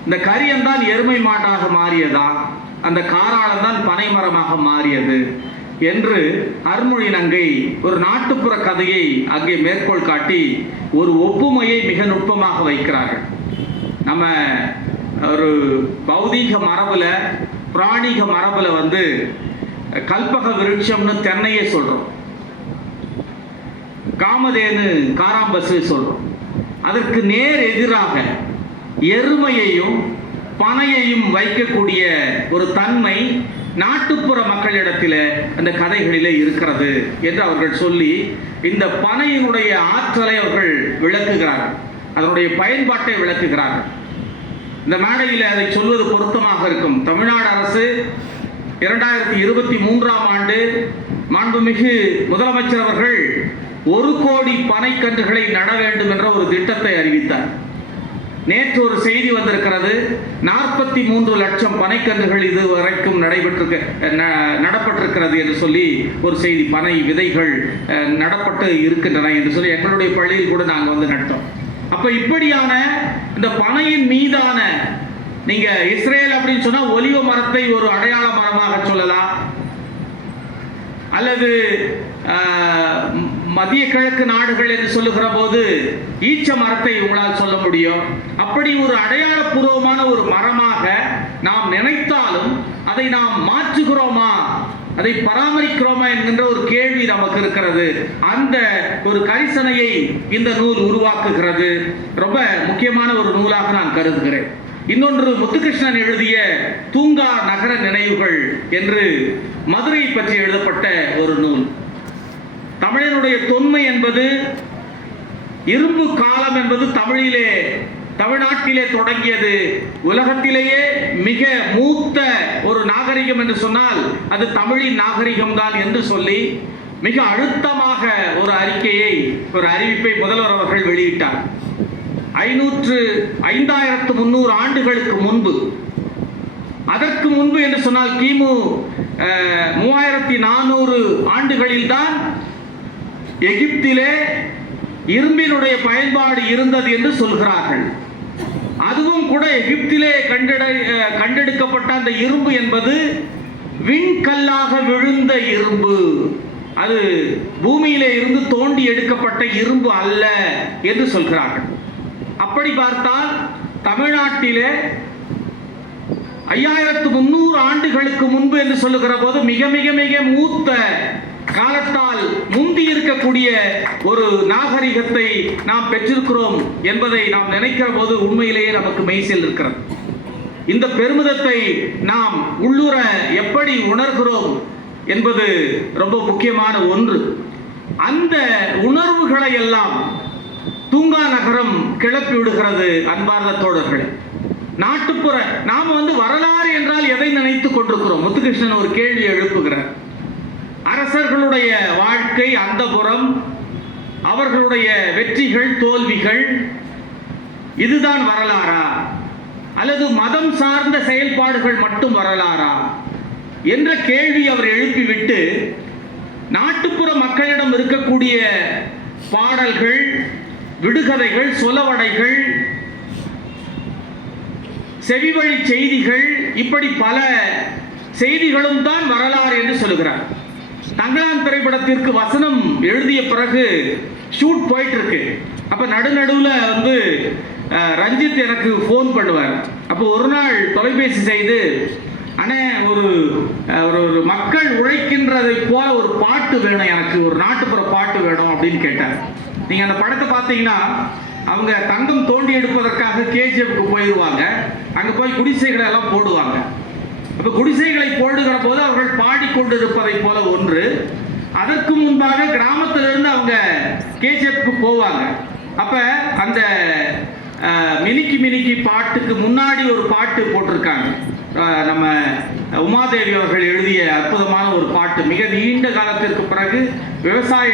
இந்த கரியன் தான் எருமை மாட்டாக மாறியதா, அந்த காராளன் தான் பனைமரமாக மாறியது என்று அருள்மொழி நங்கை ஒரு நாட்டுப்புற கதையை அங்கே மேற்கோள் காட்டி ஒரு ஒப்புமையை மிக நுட்பமாக வைக்கிறார்கள். நம்ம ஒரு பௌதீக மரபுல, பிராணிக மரபுல கல்பக விருட்சம்னு தென்னையே சொல்றோம், காமதேனு காராம்பசு சொல்றோம். அதற்கு நேர் எதிராக எருமையையும் பனையையும் வைக்கக்கூடிய ஒரு தன்மை நாட்டுப்புற மக்களிடத்தில் அந்த கதைகளிலே இருக்கிறது என்று அவர்கள் சொல்லி இந்த பனையினுடைய ஆற்றலை அவர்கள் விளக்குகிறார்கள், அதனுடைய பயன்பாட்டை விளக்குகிறார்கள். இந்த மேடையில் அதை சொல்வது பொருத்தமாக இருக்கும். தமிழ்நாடு அரசு 2023ஆம் ஆண்டு மாண்புமிகு முதலமைச்சர் அவர்கள் 1 கோடி பனைக்கன்றுகளை நட வேண்டும் என்ற ஒரு திட்டத்தை அறிவித்தார். நேற்று ஒரு செய்தி வந்திருக்கிறது, 43 லட்சம் பனைக்கன்றுகள் இதுவரைக்கும் நடப்பட்டிருக்கிறது என்று சொல்லி ஒரு செய்தி. பனை விதைகள் நடப்பட்டு இருக்கின்றன என்று சொல்லி எங்களுடைய பள்ளியில் கூட நாங்கள் நட்டோம். அப்ப இப்படியான இந்த பனையின் மீதான, நீங்க இஸ்ரேல் அப்படின்னு சொன்னா ஒலிவ மரத்தை ஒரு அடையாள மரமாக சொல்லலாம், அல்லது மத்திய கிழக்கு நாடுகள் என்று சொல்லுகிற போது ஈச்ச மரத்தை உங்களால் சொல்ல முடியும். அப்படி ஒரு அடையாளப்பூர்வமான ஒரு மரமாக நாம் நினைத்தாலும் அதை நாம் மாற்றுகிறோமா, அதை பராமரிக்கிறோமா என்கின்ற ஒரு கேள்வி நமக்கு இருக்கிறது. அந்த ஒரு கரிசனையை இந்த நூல் உருவாக்குகிறது. ரொம்ப முக்கியமான ஒரு நூலாக நான் கருதுகிறேன். இன்னொன்று முத்துகிருஷ்ணன் எழுதிய தூங்கா நகர நினைவுகள் என்று மதுரை பற்றி எழுதப்பட்ட ஒரு நூல். தமிழனுடைய தொன்மை என்பது, இரும்பு காலம் என்பது தமிழ்நாட்டிலே தொடங்கியது. உலகத்திலேயே மிக மூத்த ஒரு நாகரிகம் என்று சொன்னால் அது தமிழின் நாகரிகம் தான் என்று சொல்லி மிக அழுத்தமாக ஒரு அறிவிப்பை முதல்வர் அவர்கள் வெளியிட்டார். 5300 ஆண்டுகளுக்கு முன்பு, அதற்கு முன்பு என்று சொன்னால் கிமு 3400 ஆண்டுகளில் தான் எகிப்திலே இரும்பினுடைய பயன்பாடு இருந்தது என்று சொல்கிறார்கள். அதுவும் கூட எகிப்திலே கண்டெடுக்கப்பட்ட அந்த இரும்பு என்பது விண்கல்லாக விழுந்த இரும்பு, அது பூமியிலே இருந்து தோண்டி எடுக்கப்பட்ட இரும்பு அல்ல என்று சொல்கிறார்கள். அப்படி பார்த்தால் தமிழ்நாட்டிலே 5300 ஆண்டுகளுக்கு முன்பு என்று சொல்லுகிற போது மிக மிக மிக மூத்த காலத்தால் முந்தி இருக்கக்கூடிய ஒரு நாகரிகத்தை நாம் பெற்றிருக்கிறோம் என்பதை நாம் நினைக்கிற போது உண்மையிலேயே நமக்கு மெய்சில் இருக்கிறது. இந்த பெருமிதத்தை நாம் உள்ளுர எப்படி உணர்கிறோம் என்பது ரொம்ப முக்கியமான ஒன்று. அந்த உணர்வுகளை எல்லாம் தூங்கா நகரம் கிளப்பி விடுகிறது. அன்பார்ந்த தோழர்களே, நாட்டுப்புற நாம் வரலாறு என்றால் எதை நினைத்துக் கொண்டிருக்கிறோம்? முத்துகிருஷ்ணன் ஒரு கேள்வி எழுப்புகிறார். அரசர்களுடைய வாழ்க்கை அந்தப்புறம், அவர்களுடைய வெற்றிகள் தோல்விகள், இதுதான் வரலாறா, அல்லது மதம் சார்ந்த செயல்பாடுகள் மட்டும் வரலாறா என்ற கேள்வி அவர் எழுப்பிவிட்டு நாட்டுப்புற மக்களிடம் இருக்கக்கூடிய பாடல்கள், விடுகதைகள், சொலவடைகள், செவிவழி செய்திகள், இப்படி பல செய்திகளும் தான் வரலாறு என்று சொல்கிறார். தங்களான் திரைப்படத்திற்கு வசனம் எழுதிய பிறகு ஷூட் போயிட்டு இருக்கு. அப்ப நடுநடுவில் வந்து ரஞ்சித் எனக்கு ஃபோன் பண்ணுவார். அப்போ ஒரு நாள் தொலைபேசி செய்து, அண்ணே ஒரு ஒரு மக்கள் உழைக்கின்றதை போல ஒரு பாட்டு வேணும், எனக்கு ஒரு நாட்டுப்புற பாட்டு வேணும் அப்படின்னு கேட்டார். நீங்க அந்த படத்தை பார்த்தீங்கன்னா அவங்க தங்கம் தோண்டி எடுப்பதற்காக கேஜிஎஃப்க்கு போயிடுவாங்க. அங்க போய் குடிசைகளை எல்லாம் போடுவாங்க. அப்ப குடிசைகளை போடுகிற போது அவர்கள் பாடிக்கொண்டிருப்பதை போல ஒன்று. அதற்கு முன்பாக கிராமத்திலிருந்து அவங்க கேஜிஎஃப்க்கு போவாங்க. அப்ப அந்த மினிக்கி மினிக்கி பாட்டுக்கு முன்னாடி ஒரு பாட்டு போட்டிருக்காங்க. நம்ம உமாதேவி அவர்கள் எழுதிய அற்புதமான ஒரு பாட்டு, மிக நீண்ட காலத்திற்கு பிறகு விவசாய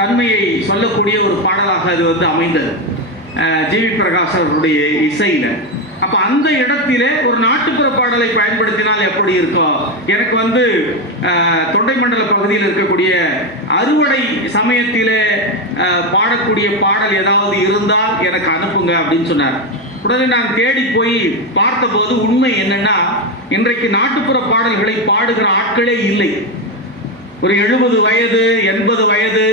தன்மையை சொல்லக்கூடிய ஒரு பாடலாக அது வந்து அமைந்தது ஜிவி பிரகாஷ் அவர்களுடைய இசையில. அப்ப அந்த இடத்திலே ஒரு நாட்டுப்புற பாடலை பயன்படுத்தினால் எப்படி இருக்கும்? எனக்கு வந்து தொண்டை மண்டல பகுதியில் இருக்கக்கூடிய அறுவடை சமயத்திலே பாடக்கூடிய பாடல் ஏதாவது இருந்தால் எனக்கு அனுப்புங்க அப்படின்னு சொன்னார். உடனே நான் தேடி போய் பார்த்தபோது உண்மை என்னன்னா, இன்றைக்கு நாட்டுப்புற பாடல்களை பாடுகிற ஆட்களே இல்லை. ஒரு 70 வயது 80 வயது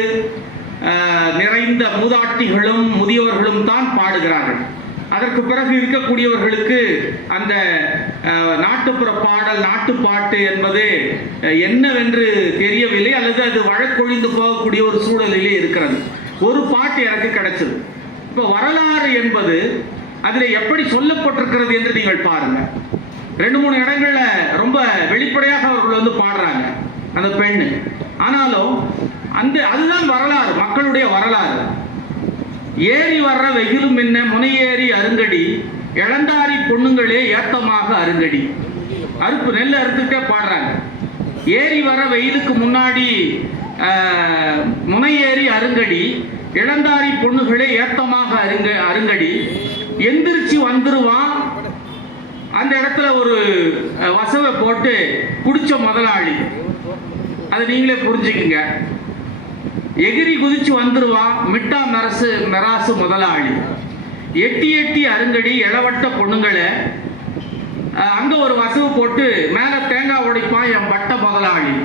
நிறைந்த மூதாட்டிகளும் முதியவர்களும் தான் பாடுகிறார்கள். அதற்கு பிறகு இருக்கக்கூடியவர்களுக்கு அந்த நாட்டுப்புற பாடல் நாட்டுப்பாட்டு என்பது என்னவென்று தெரியவில்லை, அல்லது அது வழக்கொழிந்து போகக்கூடிய ஒரு சூழலிலே இருக்கிறது. ஒரு பாட்டு எனக்கு கிடைச்சது. இப்போ வரலாறு என்பது அதில் எப்படி சொல்லப்பட்டிருக்கிறது என்று நீங்கள் பாருங்க. 2-3 இடங்கள்ல ரொம்ப வெளிப்படையாக அவர்கள் வந்து பாடுறாங்க அந்த பெண்ணு. ஆனாலும் அதுதான் வரலாறு, மக்களுடைய வரலாறு. ஏறி வர்ற வெகிலும் என்ன முனையேறி அருங்கடி, இளந்தாரி பொண்ணுங்களே ஏத்தமாக அருங்கடி. அறுப்பு நெல் அறுத்துட்டே பாடுறாங்க. ஏறி வர வெயிலுக்கு முன்னாடி முனையேறி அருங்கடி, இளந்தாரி பொண்ணுகளே ஏத்தமாக அருங்கடி. எந்திரிச்சு வந்துருவான். அந்த இடத்துல ஒரு வசவை போட்டு குடிச்ச முதலாளி, அதை நீங்களே புரிஞ்சுக்குங்க. எகிரி குதிச்சு வந்துருவான் மிட்டா மெராசு முதலாளி. எட்டி எட்டி அருங்கடி இளவட்ட பொண்ணுங்களை, அங்க ஒரு வசவு போட்டு மேல தேங்காய் உடைப்பான் என் பட்ட முதலாளி.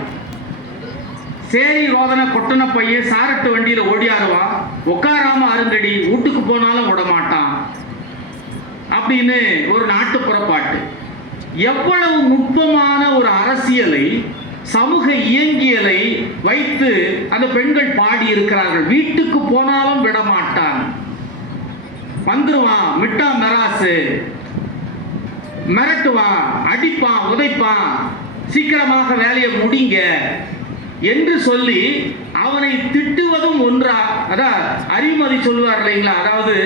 சேரி ரோதனை கொட்டன பையன் சாரட்டு வண்டியில ஓடியாருவான், உட்காராம அருங்கடி வீட்டுக்கு போனாலும் விட மாட்டான் அப்படின்னு ஒரு நாட்டுப்புற பாட்டு. எவ்வளவு நுட்பமான ஒரு அரசியலை, சமூக இயங்கியலை வைத்து அந்த பெண்கள் பாடி இருக்கிறார்கள். வீட்டுக்கு போனாலும் விடமாட்டான், வந்துருவான் மிட்டா மெராசு, மிரட்டுவான், அடிப்பான், உதைப்பான், சீக்கிரமாக வேலையை முடிங்க என்று சொல்லி அவனை திட்டுவதும் ஒன்றா. அதான் அறிவுமதி சொல்லுவார் இல்லைங்களா, அதாவது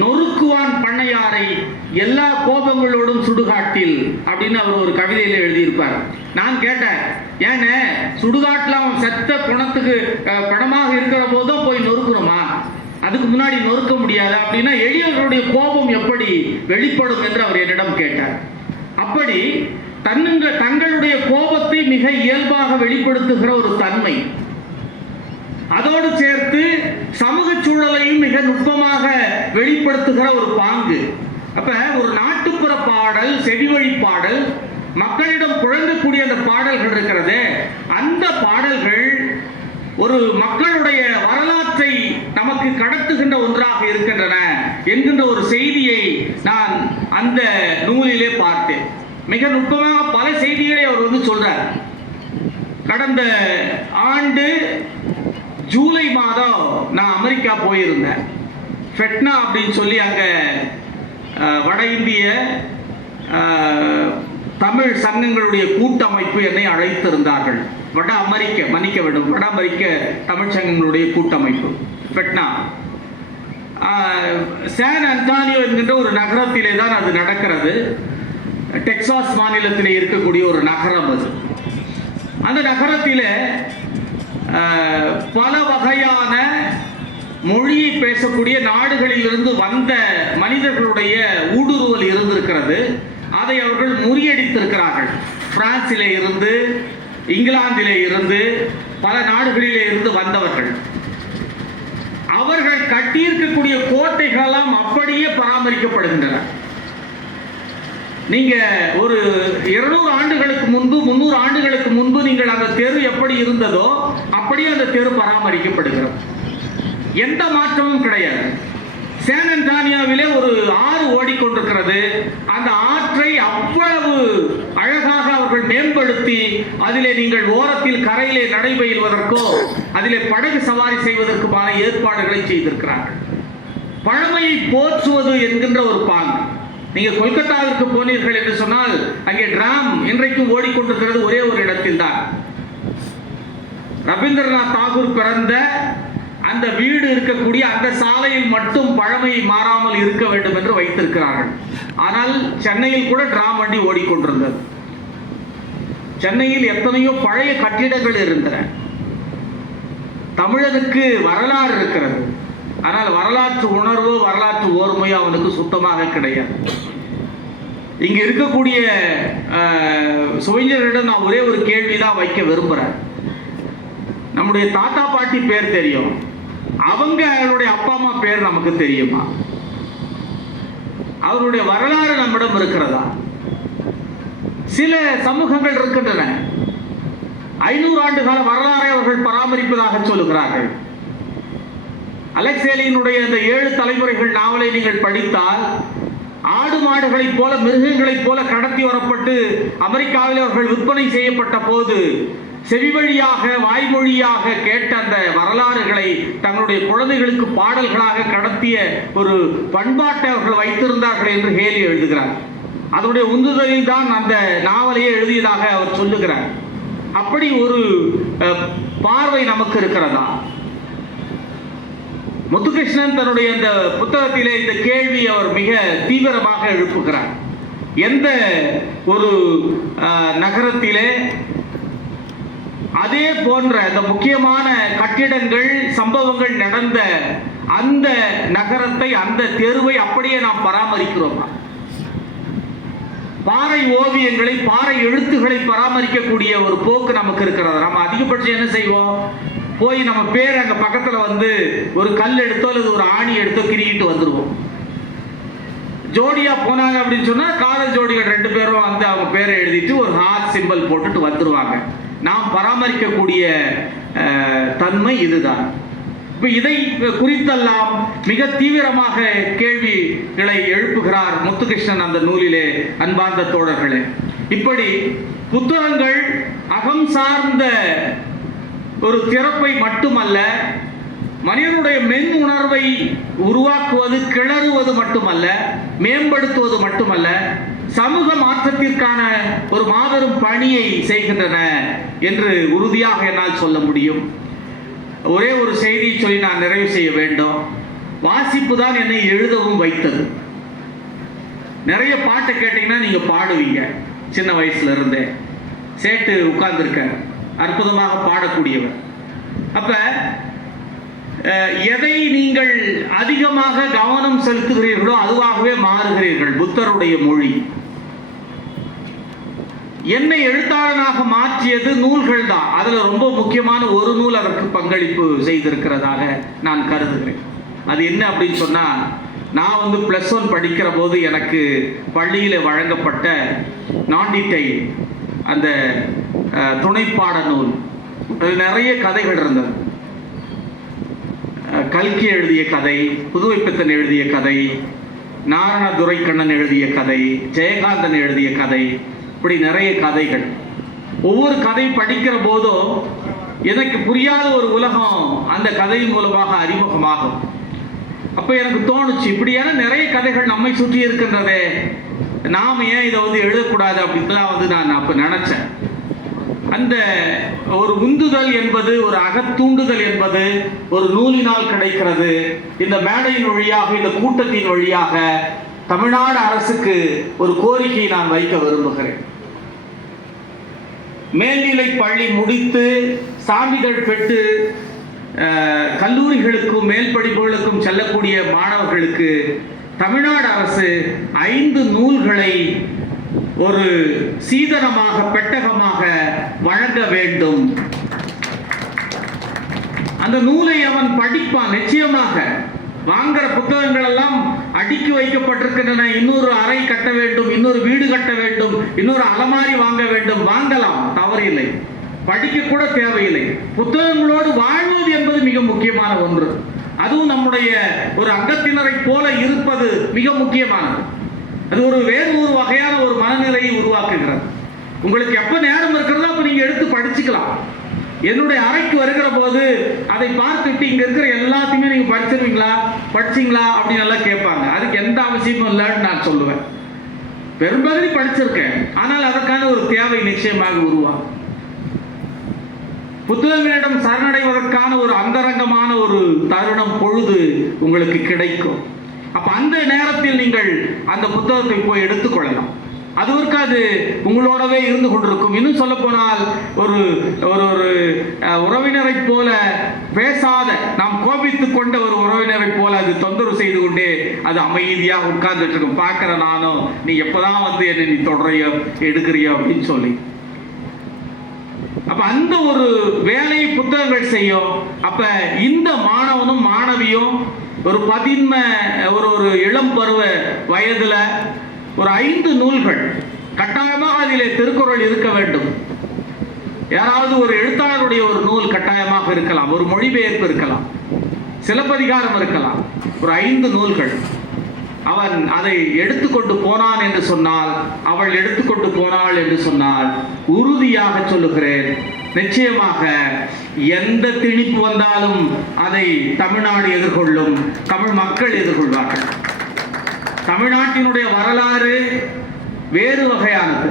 நொறுக்குவான் பண்ணையாரை எல்லா கோபங்களோடும் சுடுகாட்டில் அப்படின்னு அவர் ஒரு கவிதையில எழுதியிருப்பார். நான் கேட்டேன், ஏங்க சுடுகாட்டில் அவன் செத்த குணத்துக்கு பணமாக இருக்கிற போதும் போய் நொறுக்குறோமா? அதுக்கு முன்னாடி நொறுக்க முடியாது அப்படின்னா எளியவர்களுடைய கோபம் எப்படி வெளிப்படும் என்று அவர் என்னிடம் கேட்டார். அப்படி தங்களுடைய கோபத்தை மிக இயல்பாக வெளிப்படுத்துகிற ஒரு தன்மை, அதோடு சேர்த்து சமூக சூழலையும் மிக நுட்பமாக வெளிப்படுத்துகிற ஒரு பாங்கு. அப்ப ஒரு நாட்டுப்புற பாடல், செடிவழி பாடல், மக்களிடம் புழங்கக்கூடிய அந்த பாடல்கள் இருக்கிறது. அந்த பாடல்கள் ஒரு மக்களுடைய வரலாற்றை நமக்கு கடத்துகின்ற ஒன்றாக இருக்கின்றன என்கின்ற ஒரு செய்தியை நான் அந்த நூலிலே பார்த்தேன். மிக நுட்பமாக பல செய்திகளை அவர் வந்து சொல்றார். கடந்த ஆண்டு ஜூலை மாதம் நான் அமெரிக்கா போயிருந்தேன். ஃபெட்னா அப்படின்னு சொல்லி அங்கே வட இந்திய தமிழ் சங்கங்களுடைய கூட்டமைப்பு என்னை அழைத்திருந்தார்கள். வட அமெரிக்க தமிழ் சங்கங்களுடைய கூட்டமைப்பு ஃபெட்னா. சான் அன்டானியோ என்கின்ற ஒரு நகரத்திலே தான் அது நடக்கிறது. டெக்சாஸ் மாநிலத்திலே இருக்கக்கூடிய ஒரு நகரம் அது. அந்த நகரத்திலே பல வகையான மொழியை பேசக்கூடிய நாடுகளிலிருந்து வந்த மனிதர்களுடைய ஊடுருவல் இருந்திருக்கிறது. அதை அவர்கள் முறியடித்திருக்கிறார்கள். பிரான்சிலே இருந்து, இங்கிலாந்திலே இருந்து, பல நாடுகளிலே இருந்து வந்தவர்கள். அவர்கள் கட்டியிருக்கக்கூடிய கோட்டைகளெல்லாம் அப்படியே பராமரிக்கப்படுகின்றன. நீங்க ஒரு 200 ஆண்டுகளுக்கு முன்பு 300 ஆண்டுகளுக்கு முன்பு நீங்கள் அந்த தெரு எப்படி இருந்ததோ அப்படியே அந்த தெரு பராமரிக்கப்படுகிறது. எந்த மாற்றமும் கிடையாது. சான் அன்டோனியோவிலே ஒரு ஆறு ஓடிக்கொண்டிருக்கிறது. அந்த ஆற்றை அவ்வளவு அழகாக அவர்கள் மேம்படுத்தி அதிலே நீங்கள் ஓரத்தில் கரையிலே நடைபெறுவதற்கோ அதிலே படகு சவாரி செய்வதற்குமான ஏற்பாடுகளை செய்திருக்கிறார்கள். பழமையை போற்றுவது என்கின்ற ஒரு பாங்கு. நீங்க கொல்கத்தாவிற்கு போனீர்கள் என்று சொன்னால் அங்கே டிராம் இன்றைக்கும் ஓடிக்கொண்டிருக்கிறது ஒரே ஒரு இடத்தில் தான். ரவீந்திரநாத் தாகூர் பிறந்த அந்த வீடு இருக்கக்கூடிய அந்த சாலையில் மட்டும் பழமை மாறாமல் இருக்க வேண்டும் என்று வைத்திருக்கிறார்கள். ஆனால் சென்னையில் கூட டிராம் வண்டி ஓடிக்கொண்டிருந்தது. சென்னையில் எத்தனையோ பழைய கட்டிடங்கள் இருந்தன. தமிழனுக்கு வரலாறு இருக்கிறது. ஆனால் வரலாற்று உணர்வு வரலாற்று ஓர்மையோ அவனுக்கு சுத்தமாக கிடையாது. இங்க இருக்கக்கூடிய சுவைஞரிடம் நான் ஒரே ஒரு கேள்விதான் வைக்க விரும்புறேன். நம்முடைய தாத்தா பாட்டி பேர் தெரியும், அவங்களுடைய அப்பா அம்மா பேர் நமக்கு தெரியுமா? அவருடைய வரலாறு நம்மிடம் இருக்கிறதா? சில சமூகங்கள் இருக்கின்றன, 500 ஆண்டு கால வரலாறை அவர்கள் பராமரிப்பதாக சொல்லுகிறார்கள். அலெக்சேலியினுடைய அந்த 7 தலைமுறைகள் நாவலை நீங்கள் படித்தால் ஆடு மாடுகளைப் போல மிருகங்களைப் போல கடத்தி வரப்பட்டு அமெரிக்காவில் அவர்கள் விற்பனை செய்யப்பட்ட போது செவி வழியாக வாய்மொழியாக கேட்ட அந்த வரலாறுகளை தங்களுடைய குழந்தைகளுக்கு பாடல்களாக கடத்திய ஒரு பண்பாட்டை அவர்கள் வைத்திருந்தார்கள் என்று ஹேலி எழுதுகிறார். அதனுடைய உந்துதலில் தான் அந்த நாவலையே எழுதியதாக அவர் சொல்லுகிறார். அப்படி ஒரு பார்வை நமக்கு இருக்கிறதா? முத்துகிருஷ்ணன் தன்னுடைய அந்த புத்தகத்திலே இந்த கேள்வி அவர் மிக தீவிரமாக எழுப்புகிறார். எந்த ஒரு நகரத்திலே அதே போன்ற இந்த முக்கியமான கட்டிடங்கள் சம்பவங்கள் நடந்த அந்த நகரத்தை அந்த தெருவை அப்படியே நாம் பராமரிக்கிறோம்? பாறை ஓவியங்களை பாறை எழுத்துக்களை பராமரிக்கக்கூடிய ஒரு போக்கு நமக்கு இருக்கிறது. நம்ம அதிகபட்சம் என்ன செய்வோம்? போய் நம்ம பேர் அங்க பக்கத்துல வந்து ஒரு கல் எடுத்தோ அல்லது ஒரு ஆணி எடுத்தோ கிரிக்கிட்டு வந்துருவோம். ஜோடியா போனாங்க அப்படின்னு சொன்னா காதல் ஜோடிகள் 2 பேரும் வந்து அவங்க பேரை எழுதிட்டு ஒரு ஹார்ட் சிம்பல் போட்டுட்டு வந்துருவாங்க. நாம் பராமரிக்கக்கூடிய தன்மை இதுதான். இப்ப இதை குறித்தெல்லாம் மிக தீவிரமாக கேள்விகளை எழுப்புகிறார் முத்துகிருஷ்ணன் அந்த நூலிலே. அன்பார்ந்த தோழர்களே, இப்படி புத்தகங்கள் அகம் சார்ந்த ஒரு திறப்பை மட்டுமல்ல, மனிதனுடைய மென் உணர்வை உருவாக்குவது கிளறுவது மட்டுமல்ல, மேம்படுத்துவது மட்டுமல்ல, சமூக மாற்றத்திற்கான ஒரு மாபெரும் பணியை செய்கின்றன என்று உறுதியாக என்னால் சொல்ல முடியும். ஒரே ஒரு செய்தியை சொல்லி நான் நிறைவு செய்ய வேண்டும். வாசிப்பு தான் என்னை எழுதவும் வைத்தது. நிறைய பாட்டு கேட்டீங்கன்னா நீங்க பாடுவீங்க. சின்ன வயசுல இருந்தே சேட்டு உட்கார்ந்துருக்க அற்புதமாக பாடக்கூடியவர். அப்ப எதை நீங்கள் அதிகமாக கவனம் செலுத்துகிறீர்களோ அதுவாகவே மாறுகிறீர்கள். புத்தருடைய மொழி என்னை எழுத்தாளனாக மாற்றியது நூல்கள் தான். அதுல ரொம்ப முக்கியமான ஒரு நூல் அதற்கு பங்களிப்பு செய்திருக்கிறதாக நான் கருதுகிறேன். அது என்ன அப்படின்னு சொன்னா, நான் வந்து +1 படிக்கிற போது எனக்கு பள்ளியில வழங்கப்பட்ட நான்டிட்டை அந்த துணைப்பாட நூல். நிறைய கதைகள் இருந்தது. கல்கி எழுதிய கதை, புதுவை பித்தன் எழுதிய கதை, நாரண துரைக்கண்ணன் எழுதிய கதை, ஜெயகாந்தன் எழுதிய கதை, இப்படி நிறைய கதைகள். ஒவ்வொரு கதை படிக்கிற போதும் எனக்கு புரியாத ஒரு உலகம் அந்த கதையின் மூலமாக அறிமுகமாகும். அப்ப எனக்கு தோணுச்சு, இப்படியான நிறைய கதைகள் நம்மை சுற்றி இருக்கின்றதே, நாம ஏன் இதை வந்து எழுதக்கூடாது அப்படின்லாம் வந்து நான் அப்ப நினைச்சேன். அந்த ஒரு உந்துதல் என்பது, ஒரு அகத்தூண்டுதல் என்பது ஒரு நூலினால் கிடைக்கிறது. இந்த மேடையின் வழியாக, இந்த கூட்டத்தின் வழியாக தமிழ்நாடு அரசுக்கு ஒரு கோரிக்கையை நான் வைக்க விரும்புகிறேன். மேல்நிலை பள்ளி முடித்து சான்றிதழ் பெற்று கல்லூரிகளுக்கும் மேல் படிப்புகளுக்கும் செல்லக்கூடிய மாணவர்களுக்கு தமிழ்நாடு அரசு 5 நூல்களை ஒரு சீதனமாக, பெட்டகமாக வழங்க வேண்டும். அந்த நூலை அவன் படிப்பான் நிச்சயமாக. வாங்குற புத்தகங்கள் எல்லாம் அடுக்கி வைக்கப்பட்டிருக்கின்றன. இன்னொரு அறை கட்ட வேண்டும், இன்னொரு வீடு கட்ட வேண்டும், இன்னொரு அலமாரி வாங்க வேண்டும். வாங்கலாம், தவறில்லை. படிக்க கூட தேவையில்லை. புத்தகங்களோடு வாழ்வது என்பது மிக முக்கியமான ஒன்று. அதுவும் நம்முடைய ஒரு அங்கத்தினரை போல இருப்பது மிக முக்கியமானது. அது வேறு ஒரு வகையான ஒரு மனநிலையை உருவாக்குகிறது. உங்களுக்கு எப்ப நேரம் இருக்கிறதோ அப்ப நீங்க எடுத்து படிச்சுக்கலாம். என்னுடைய அறைக்கு வருகிற போது அதை பார்த்துட்டு இங்க இருக்கிற எல்லாத்தையுமே நீங்க படிச்சீங்களா அப்படின்னு எல்லாம் கேட்பாங்க. அதுக்கு எந்த அவசியமும் இல்லைன்னு நான் சொல்லுவேன். பெரும்பகுதி படிச்சிருக்கேன், ஆனால் அதற்கான ஒரு தேவை நிச்சயமாக உருவாகும். புத்தகங்களிடம் சரணடைவதற்கான ஒரு அந்தரங்கமான ஒரு தருணம், பொழுது உங்களுக்கு கிடைக்கும். அப்ப அந்த நேரத்தில் நீங்கள் அந்த புத்தகத்தை போய் எடுத்துக்கொள்ளலாம். அதுவரைக்கும் அது உங்களோடவே இருந்து கொண்டிருக்கும். இன்னும் சொல்ல போனால் ஒரு ஒரு உறவினரை போல பேசாத, நாம் கோபித்துக் கொண்ட ஒரு உறவினரை போல அது தொந்தரவு செய்து கொண்டே அது அமைதியாக உட்கார்ந்துட்டு இருக்கும். பார்க்கிற நானும், நீ எப்பதான் வந்து என்னை நீ தொடரையோ எடுக்கிறியோ அப்படின்னு சொல்லி. அப்ப அந்த ஒரு வேலையை புத்தகங்கள் செய்யும். அப்ப இந்த மாணவனும் மாணவியும் ஒரு ஒரு இளம் பருவ வயதுல ஒரு 5 நூல்கள் கட்டாயமாக அதிலே திருக்குறள் இருக்க வேண்டும். யாராவது ஒரு எழுத்தாளருடைய ஒரு நூல் கட்டாயமாக இருக்கலாம், ஒரு மொழிபெயர்ப்பு இருக்கலாம், சிலப்பதிகாரம் இருக்கலாம். ஒரு 5 நூல்கள் அவன் அதை எடுத்துக்கொண்டு போனான் என்று சொன்னால், அவள் எடுத்துக்கொண்டு போனாள் என்று சொன்னால், உறுதியாக சொல்லுகிறேன், நிச்சயமாக எந்த திணிப்பு வந்தாலும் அதை தமிழ்நாடு எதிர்கொள்ளும், தமிழ் மக்கள் எதிர்கொள்வார்கள். தமிழ்நாட்டினுடைய வரலாறு வேறு வகையானது.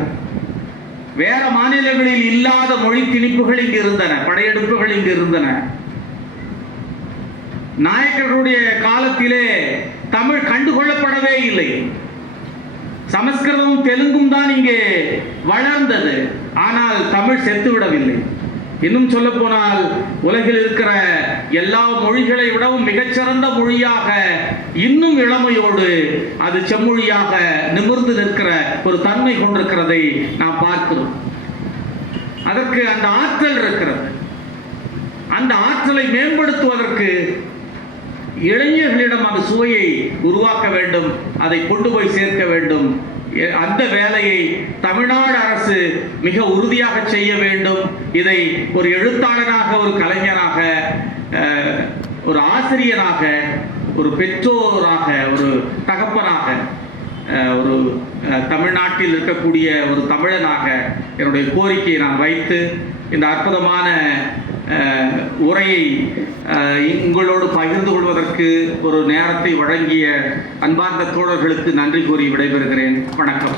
வேற மாநிலங்களில் இல்லாத மொழி திணிப்புகள் இங்கு இருந்தன, படையெடுப்புகள் இங்கு இருந்தன. நாயக்கர்களுடைய காலத்திலே தமிழ் கண்டுகொள்ளப்படவே இல்லை. சமஸ்கிருதமும் தெலுங்கும் தான் இங்கே வளர்ந்தது. ஆனால் தமிழ் செத்துவிடவில்லை. இன்னும் சொல்ல போனால் உலகில் இருக்கிற எல்லா மொழிகளை விடவும் மிகச்சிறந்த மொழியாக இன்னும் இளமையோடு அது செம்மொழியாக நிமிர்ந்து நிற்கிற ஒரு தன்மை கொண்டிருக்கிறதை நாம் பார்க்கிறோம். அதற்கு அந்த ஆற்றல் இருக்கிறது. அந்த ஆற்றலை மேம்படுத்துவதற்கு இளைஞர்களிடம் அந்த சுவையை உருவாக்க வேண்டும், அதை கொண்டு போய் சேர்க்க வேண்டும். அந்த வேலையை தமிழ்நாடு அரசு மிக உறுதியாக செய்ய வேண்டும். இதை ஒரு எழுத்தாளனாக, ஒரு கலைஞனாக, ஒரு ஆசிரியராக, ஒரு பெற்றோராக, ஒரு தகப்பனாக, ஒரு தமிழ்நாட்டில் இருக்கக்கூடிய ஒரு தமிழனாக என்னுடைய கோரிக்கையை நான் வைத்து இந்த அற்புதமான உரையை உங்களோடு பகிர்ந்து கொள்வதற்கு ஒரு நேரத்தை வழங்கிய அன்பார்ந்த தோழர்களுக்கு நன்றி கூறி விடைபெறுகிறேன். வணக்கம்.